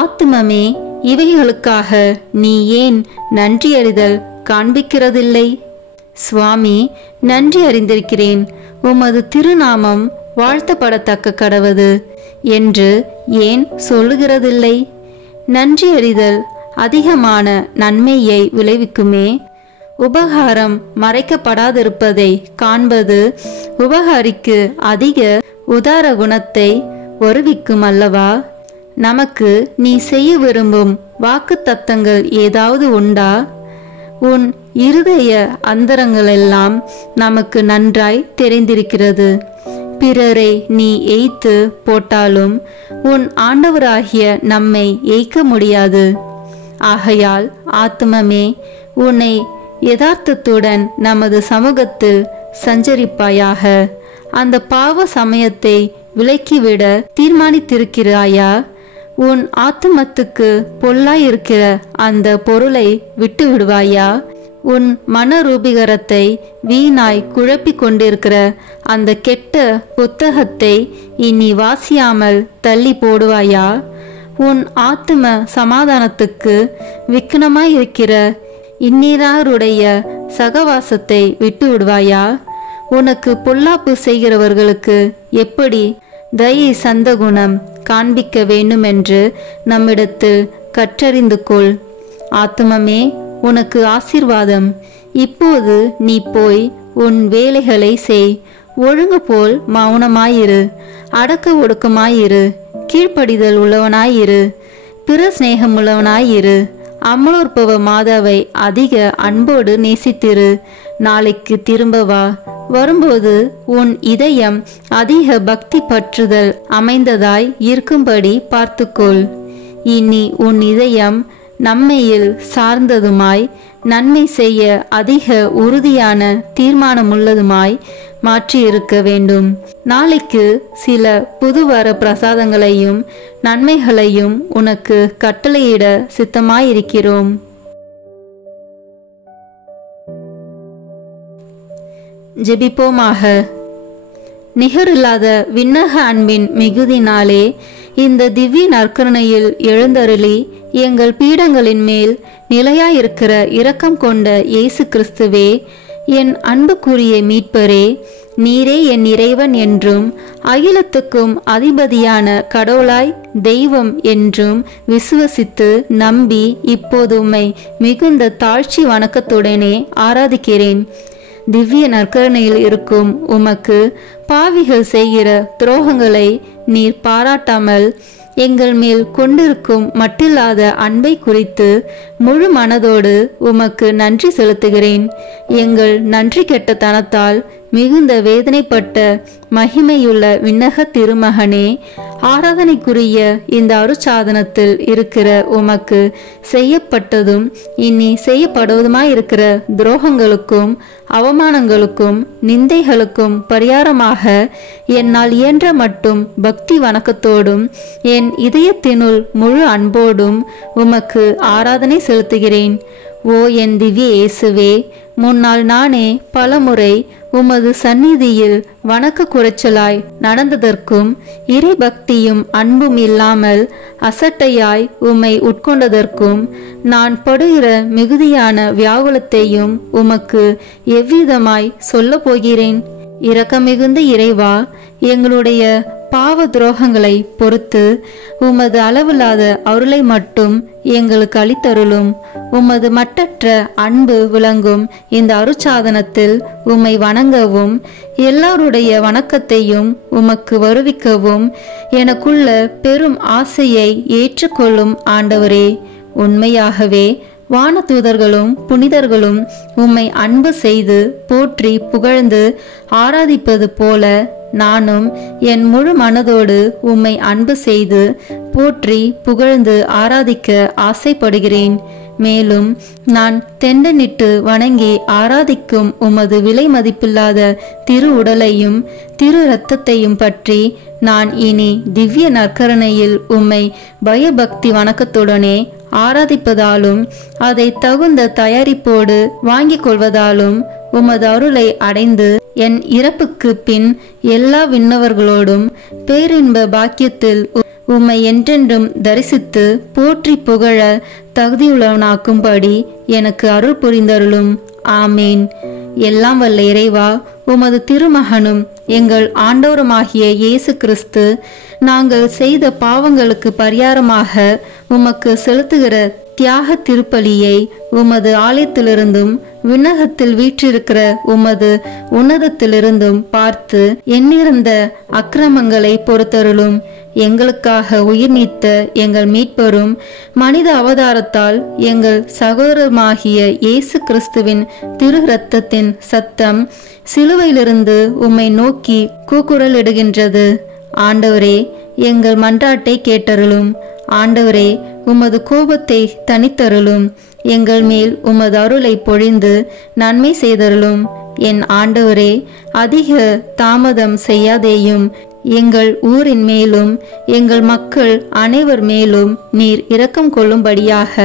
ஆத்துமமே, இவைகளுக்காக நீ ஏன் நன்றியறிதல் காண்பிக்கிறதில்லை? சுவாமி, நன்றி அறிந்திருக்கிறேன். உமது திருநாமம் வாழ்த்தப்படத்தக்க கடவது என்று ஏன் சொல்லுகிறதில்லை? நன்றி அறிதல் அதிகமான நன்மையை விளைவிக்குமே. உபகாரம் மறைக்கப்படாதிருப்பதை காண்பது உபகாரிக்கு அதிக உதார குணத்தை வருவிக்கும் அல்லவா? நமக்கு நீ செய்ய விரும்பும் வாக்கு தத்தங்கள் ஏதாவது உண்டா? உன் இருதய அந்தரங்களெல்லாம் நமக்கு நன்றாய் தெரிந்திருக்கிறது. பிறரை நீ ஏய்த்து போட்டாலும் உன் ஆண்டவராகிய நம்மை ஏய்க்க முடியாது. ஆகையால் ஆத்துமமே, உன்னை யதார்த்தத்துடன் நமது சமூகத்தில் சஞ்சரிப்பாயாக. அந்த பாவ சமயத்தை விலக்கிவிட தீர்மானித்திருக்கிறாயா? உன் ஆத்துமத்துக்கு பொல்லாயிருக்கிற அந்த பொருளை விட்டு விடுவாயா? உன் மனரூபிகரத்தை வீணாய் குழப்பிக் கொண்டிருக்கிற அந்த கெட்ட புத்தகத்தை இனி வாசியாமல் தள்ளி போடுவாயா? உன் ஆத்தும சமாதானத்துக்கு விக்கனமாயிருக்கிற இந்நீராருடைய சகவாசத்தை விட்டு விடுவாயா? உனக்கு பொல்லாப்பு செய்கிறவர்களுக்கு எப்படி தயை சந்தகுணம் காண்பிக்க வேண்டுமென்று நம்மிடத்தில் கற்றறிந்து கொள். ஆத்துமமே, உனக்கு ஆசீர்வாதம். இப்போது நீ போய் உன் வேலைகளை செய். ஒழுங்கு போல் மௌனமாயிரு, அடக்க ஒடுக்கமாயிரு, கீழ்ப்படிதல் உள்ளவனாயிரு, பிற சிநேகம் உள்ளவனாயிரு. அமலோற்பவ மாதாவை அதிக அன்போடு நேசித்திரு. நாளைக்கு திரும்ப வா. வரும்போது உன் இதயம் அதிக பக்தி பற்றுதல் அமைந்ததாய் இருக்கும்படி பார்த்துக்கொள். இனி உன் இதயம் நம்மையில் சார்ந்ததுமாய் நன்மை செய்ய அதிக உறுதியான தீர்மானமுள்ளதுமாய் மாற்றி இருக்க வேண்டும். நாளைக்கு சில புதுவர பிரசாதங்களையும் நன்மைகளையும் உனக்கு கட்டளையிட சித்தமாயிருக்கிறோம். ஜெபிப்போமாக. நிகரில்லாத விண்ணக அன்பின் மிகுதினாலே இந்த திவ்ய நற்கருணையில் எழுந்தருளி எங்கள் பீடங்களின் மேல் நிலையாயிருக்கிற இரக்கம் கொண்ட இயேசு கிறிஸ்துவே, என் அன்புக்குரிய மீட்பரே, நீரே என் இறைவன் என்றும் அகிலத்துக்கும் அதிபதியான கடவுளாய் தெய்வம் என்றும் விசுவசித்து நம்பி இப்போது உம்மை மிகுந்த தாழ்ச்சி வணக்கத்துடனே ஆராதிக்கிறேன். திவ்ய நற்கருணையில் இருக்கும் உமக்கு பாவிகள் செய்கிற துரோகங்களை நீர் பாராட்டாமல் எங்கள் மேல் கொண்டிருக்கும் மட்டில்லாத அன்பை குறித்து முழு மனதோடு உமக்கு நன்றி செலுத்துகிறேன். எங்கள் நன்றி கெட்ட தனத்தால் மிகுந்த வேதனைப்பட்ட மகிமையுள்ள விண்ணக திருமகனே, ஆராதனைக்குரிய இந்த அருட்சாதனத்தில் இருக்கிற உமக்கு செய்யப்பட்டதும் இனி செய்யப்படுவதுமாயிருக்கிற துரோகங்களுக்கும் அவமானங்களுக்கும் நிந்தைகளுக்கும் பரிகாரமாக என்னால் இயன்ற மட்டும் பக்தி வணக்கத்தோடும் என் இதயத்தினுள் முழு அன்போடும் உமக்கு ஆராதனை செலுத்துகிறேன். ஓ என் திவ்ய இயேசுவே, முன்னால் நானே பலமுறை உமது சந்நிதியில் வணக்க குறைச்சலாய் நடந்ததற்கும் இறை பக்தியும் அன்பும் இல்லாமல் அசட்டையாய் உம்மை உட்கொண்டதற்கும் நான் படுகிற மிகுதியான வியாகுலத்தையும் உமக்கு எவ்விதமாய் சொல்ல போகிறேன். இரக்கமிகுந்த இறைவா, எங்களுடைய பாவ துரோகங்களை பொறுத்து உமது அளவில்லாத அருளை மட்டும் எங்களுக்கு அளித்தருளும். உமது மட்டற்ற அன்பு விளங்கும் இந்த அருட்சாதனத்தில் உம்மை வணங்கவும் எல்லாருடைய வணக்கத்தையும் உமக்கு வருவிக்கவும் எனக்குள்ள பெரும் ஆசையை ஏற்றுக்கொள்ளும் ஆண்டவரே. உண்மையாகவே வானதூதர்களும் புனிதர்களும் உம்மை அன்பு செய்து போற்றி புகழ்ந்து ஆராதிப்பது போல நானும் என் முழு மனதோடு உம்மை அன்பு செய்து போற்றி புகழ்ந்து ஆராதிக்க ஆசைப்படுகிறேன். மேலும் நான் தெண்டனிட்டு வணங்கி ஆராதிக்கும் உமது விலை மதிப்பில்லாத திரு உடலையும் திரு இரத்தத்தையும் பற்றி நான் இனி திவ்ய நற்கரணையில் உம்மை பயபக்தி வணக்கத்துடனே ஆராதிப்பதாலும் அதை தகுந்த தயாரிப்போடு வாங்கிக் கொள்வதாலும் உமது அருளை அடைந்து என் இறப்புக்கு பின் எல்லா விண்ணவர்களோடும் பேரின்ப பாக்கியத்தில் உம்மை என்றென்றும் தரிசித்து போற்றி புகழ தகுதியுள்ளவனாக்கும்படி எனக்கு அருள் புரிந்தருளும். ஆமேன். எல்லாம் வல்ல இறைவா, உமது திருமகனும் எங்கள் ஆண்டவருமாகிய இயேசு கிறிஸ்து நாங்கள் செய்த பாவங்களுக்கு பரிகாரமாக உமக்கு செலுத்துகிற தியாக திருப்பலியை உமது ஆலயத்திலிருந்தும் விண்ணகத்தில் வீற்றிருக்கிற உமது உன்னதத்திலிருந்தும் பார்த்து எண்ணிறந்த அக்கிரமங்களை பொறுத்தருளும். எங்களுக்காக உயிர் நீத்த எங்கள் மீட்பரும் மனித அவதாரத்தால் எங்கள் சகோதரமாகிய இயேசு கிறிஸ்துவின் திரு இரத்தத்தின் சத்தம் சிலுவையிலிருந்து உம்மை நோக்கி கூக்குரலிடுகின்றது. ஆண்டவரே, எங்கள் மன்றாட்டை கேட்டருளும். ஆண்டவரே, உமது கோபத்தை தனித்தருளும். எங்கள் மேல் உமது அருளை பொழிந்து நன்மை செய்தருளும். என் ஆண்டவரே, அதிக தாமதம் செய்யாதேயும். எங்கள் ஊரின் மேலும் எங்கள் மக்கள் அனைவர் மேலும் நீர் இரக்கம் கொள்ளும்படியாக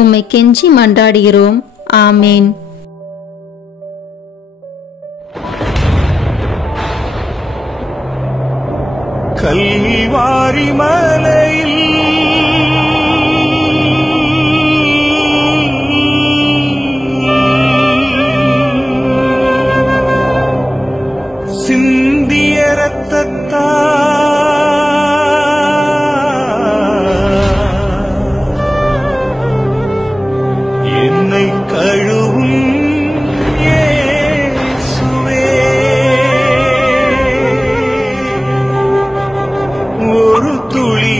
உம்மை கெஞ்சி மன்றாடுகிறோம். ஆமேன். கல்வாரி மலையில் சிந்திய இரத்தத்தால் என்னை கழுவும் இயேசுவே. ஒரு துளி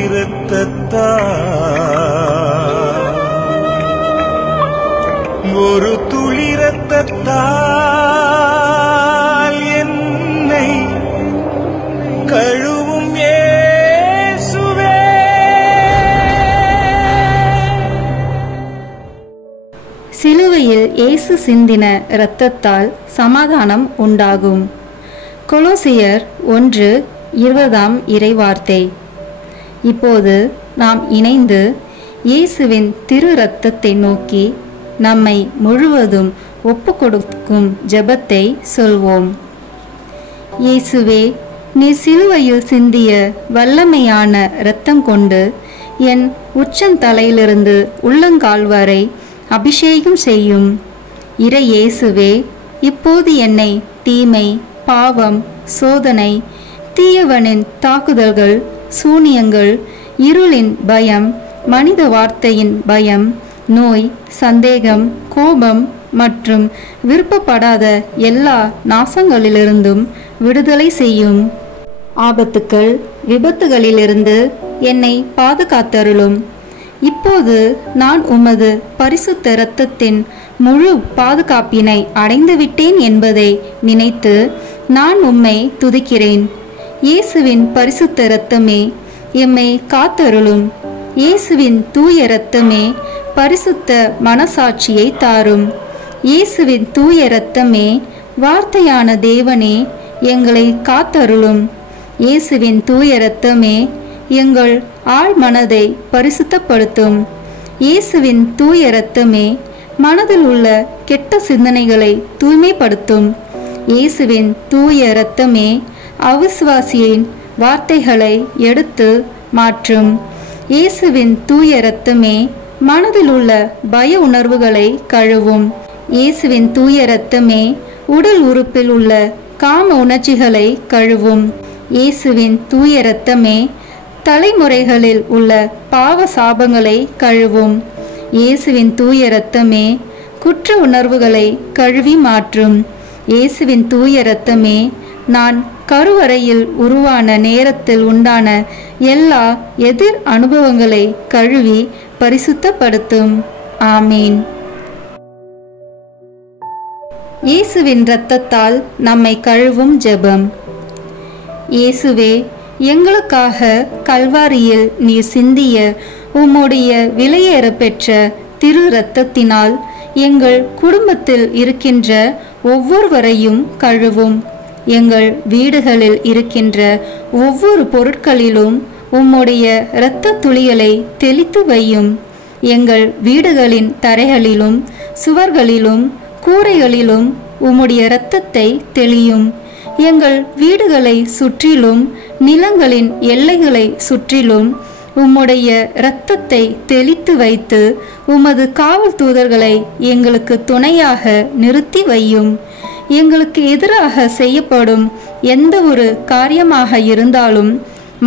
இரத்தத்தால் என்னை கழுவும் இயேசுவே. சிலுவையில் இயேசு சிந்தின இரத்தத்தால் சமாதானம் உண்டாகும். கொலோசியர் 1:20 இறைவார்த்தை. இப்போது நாம் இணைந்து இயேசுவின் திரு இரத்தத்தை நோக்கி நம்மை முழுவதும் ஒப்பு கொடுக்கும் ஜெபத்தை சொல்வோம். இயேசுவே, நீ சிலுவையில் சிந்திய வல்லமையான இரத்தம் கொண்டு என் உச்சந்தலையிலிருந்து உள்ளங்கால் வரை அபிஷேகம் செய்யும். இறை இயேசுவே, இப்போது என்னை தீமை, பாவம், சோதனை, தீயவனின் தாக்குதல்கள், சூனியங்கள், இருளின் பயம், மனித வார்த்தையின் பயம், நோய், சந்தேகம், கோபம் மற்றும் விருப்பப்படாத எல்லா நாசங்களிலிருந்தும் விடுதலை செய்யும். ஆபத்துக்கள், விபத்துகளிலிருந்து என்னை பாதுகாத்தருளும். இப்போது நான் உமது பரிசுத்த இரத்தத்தின் முழு பாதுகாப்பினை அடைந்துவிட்டேன் என்பதை நினைத்து நான் உம்மை துதிக்கிறேன். இயேசுவின் பரிசுத்த இரத்தமே, எம்மை காத்தருளும். இயேசுவின் தூய இரத்தமே, பரிசுத்த மனசாட்சியை தாரும். இயேசுவின் தூய இரத்தமே, வார்த்தையான தேவனே, எங்களை காத்தருளும். இயேசுவின் தூய இரத்தமே, எங்கள் ஆழ் மனதை பரிசுத்தப்படுத்தும். இயேசுவின் தூய இரத்தமே, மனதில் உள்ள கெட்ட சிந்தனைகளை தூய்மைப்படுத்தும். இயேசுவின் தூய இரத்தமே, அவிசுவாசியின் வார்த்தைகளை எடுத்து மாற்றும். இயேசுவின் தூய இரத்தமே, மனதில் உள்ள பய உணர்வுகளை கழுவும். இயேசுவின் தூய இரத்தமே, உடல் உறுப்பில் உள்ள காம உணர்ச்சிகளை கழுவும். இயேசுவின் தூய இரத்தமே தலைமுறைகளில் உள்ள பாவ சாபங்களை கழுவும். இயேசுவின் தூய இரத்தமே குற்ற உணர்வுகளை கழுவி மாற்றும். இயேசுவின் தூய இரத்தமே நான் கருவறையில் உருவான நேரத்தில் உண்டான எல்லா எதிர் அனுபவங்களை கழுவி பரிசுத்தப்படுத்தும். ஆமீன். இயேசுவின் இரத்தத்தால் நம்மை கழுவும் ஜெபம். இயேசுவே, எங்களுக்காக கல்வாரியில் நீர் சிந்திய உம்முடைய விலையேற பெற்ற திரு இரத்தத்தினால் எங்கள் குடும்பத்தில் இருக்கின்ற ஒவ்வொருவரையும் கழுவும். எங்கள் வீடுகளில் இருக்கின்ற ஒவ்வொரு பொருட்களிலும் உம்முடைய இரத்த துளிகளை தெளித்து வையும். எங்கள் வீடுகளின் தரைகளிலும் சுவர்களிலும் கூரைகளிலும் உம்முடைய இரத்தத்தை தெளியும். எங்கள் வீடுகளை சுற்றிலும் நிலங்களின் எல்லைகளை சுற்றிலும் உம்முடைய இரத்தத்தை தெளித்து வைத்து உமது காவல் தூதர்களை எங்களுக்கு துணையாக நிறுத்தி வையும். எங்களுக்கு எதிராக செய்யப்படும் எந்த ஒரு காரியமாக இருந்தாலும்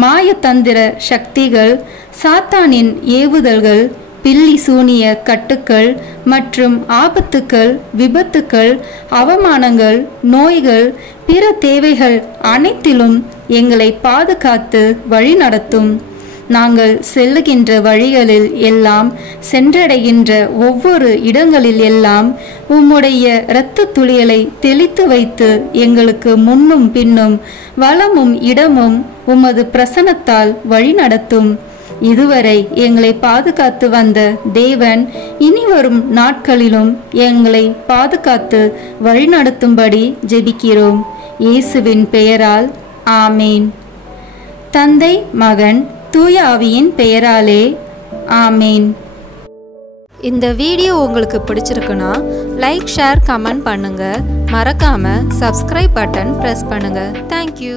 மாயத்தந்திர சக்திகள், சாத்தானின் ஏவுதல்கள், பில்லி சூனிய கட்டுக்கள் மற்றும் ஆபத்துக்கள், விபத்துக்கள், அவமானங்கள், நோய்கள், பிற தேவைகள் அனைத்திலும் எங்களை பாதுகாத்து வழிநடத்தும். நாங்கள் செல்லுகின்ற வழிகளில் எல்லாம், சென்றடைகின்ற ஒவ்வொரு இடங்களில் எல்லாம் உம்முடைய இரத்த துளிகளை தெளித்து வைத்து எங்களுக்கு முன்னும் பின்னும் வலமும் இடமும் உமது பிரசன்னத்தால் வழிநடத்தும். இதுவரை எங்களை பாதுகாத்து வந்த தேவன் இனிவரும் நாட்களிலும் எங்களை பாதுகாத்து வழிநடத்தும்படி ஜெபிக்கிறோம். இயேசுவின் பெயரால் ஆமேன். தந்தை, மகன், தூய ஆவியின் பெயராலே ஆமேன். இந்த வீடியோ உங்களுக்கு பிடிச்சிருக்குன்னா லைக், ஷேர், கமெண்ட் பண்ணுங்க. மறக்காம சப்ஸ்கிரைப் பட்டன் பிரஸ் பண்ணுங்க. தேங்க்யூ.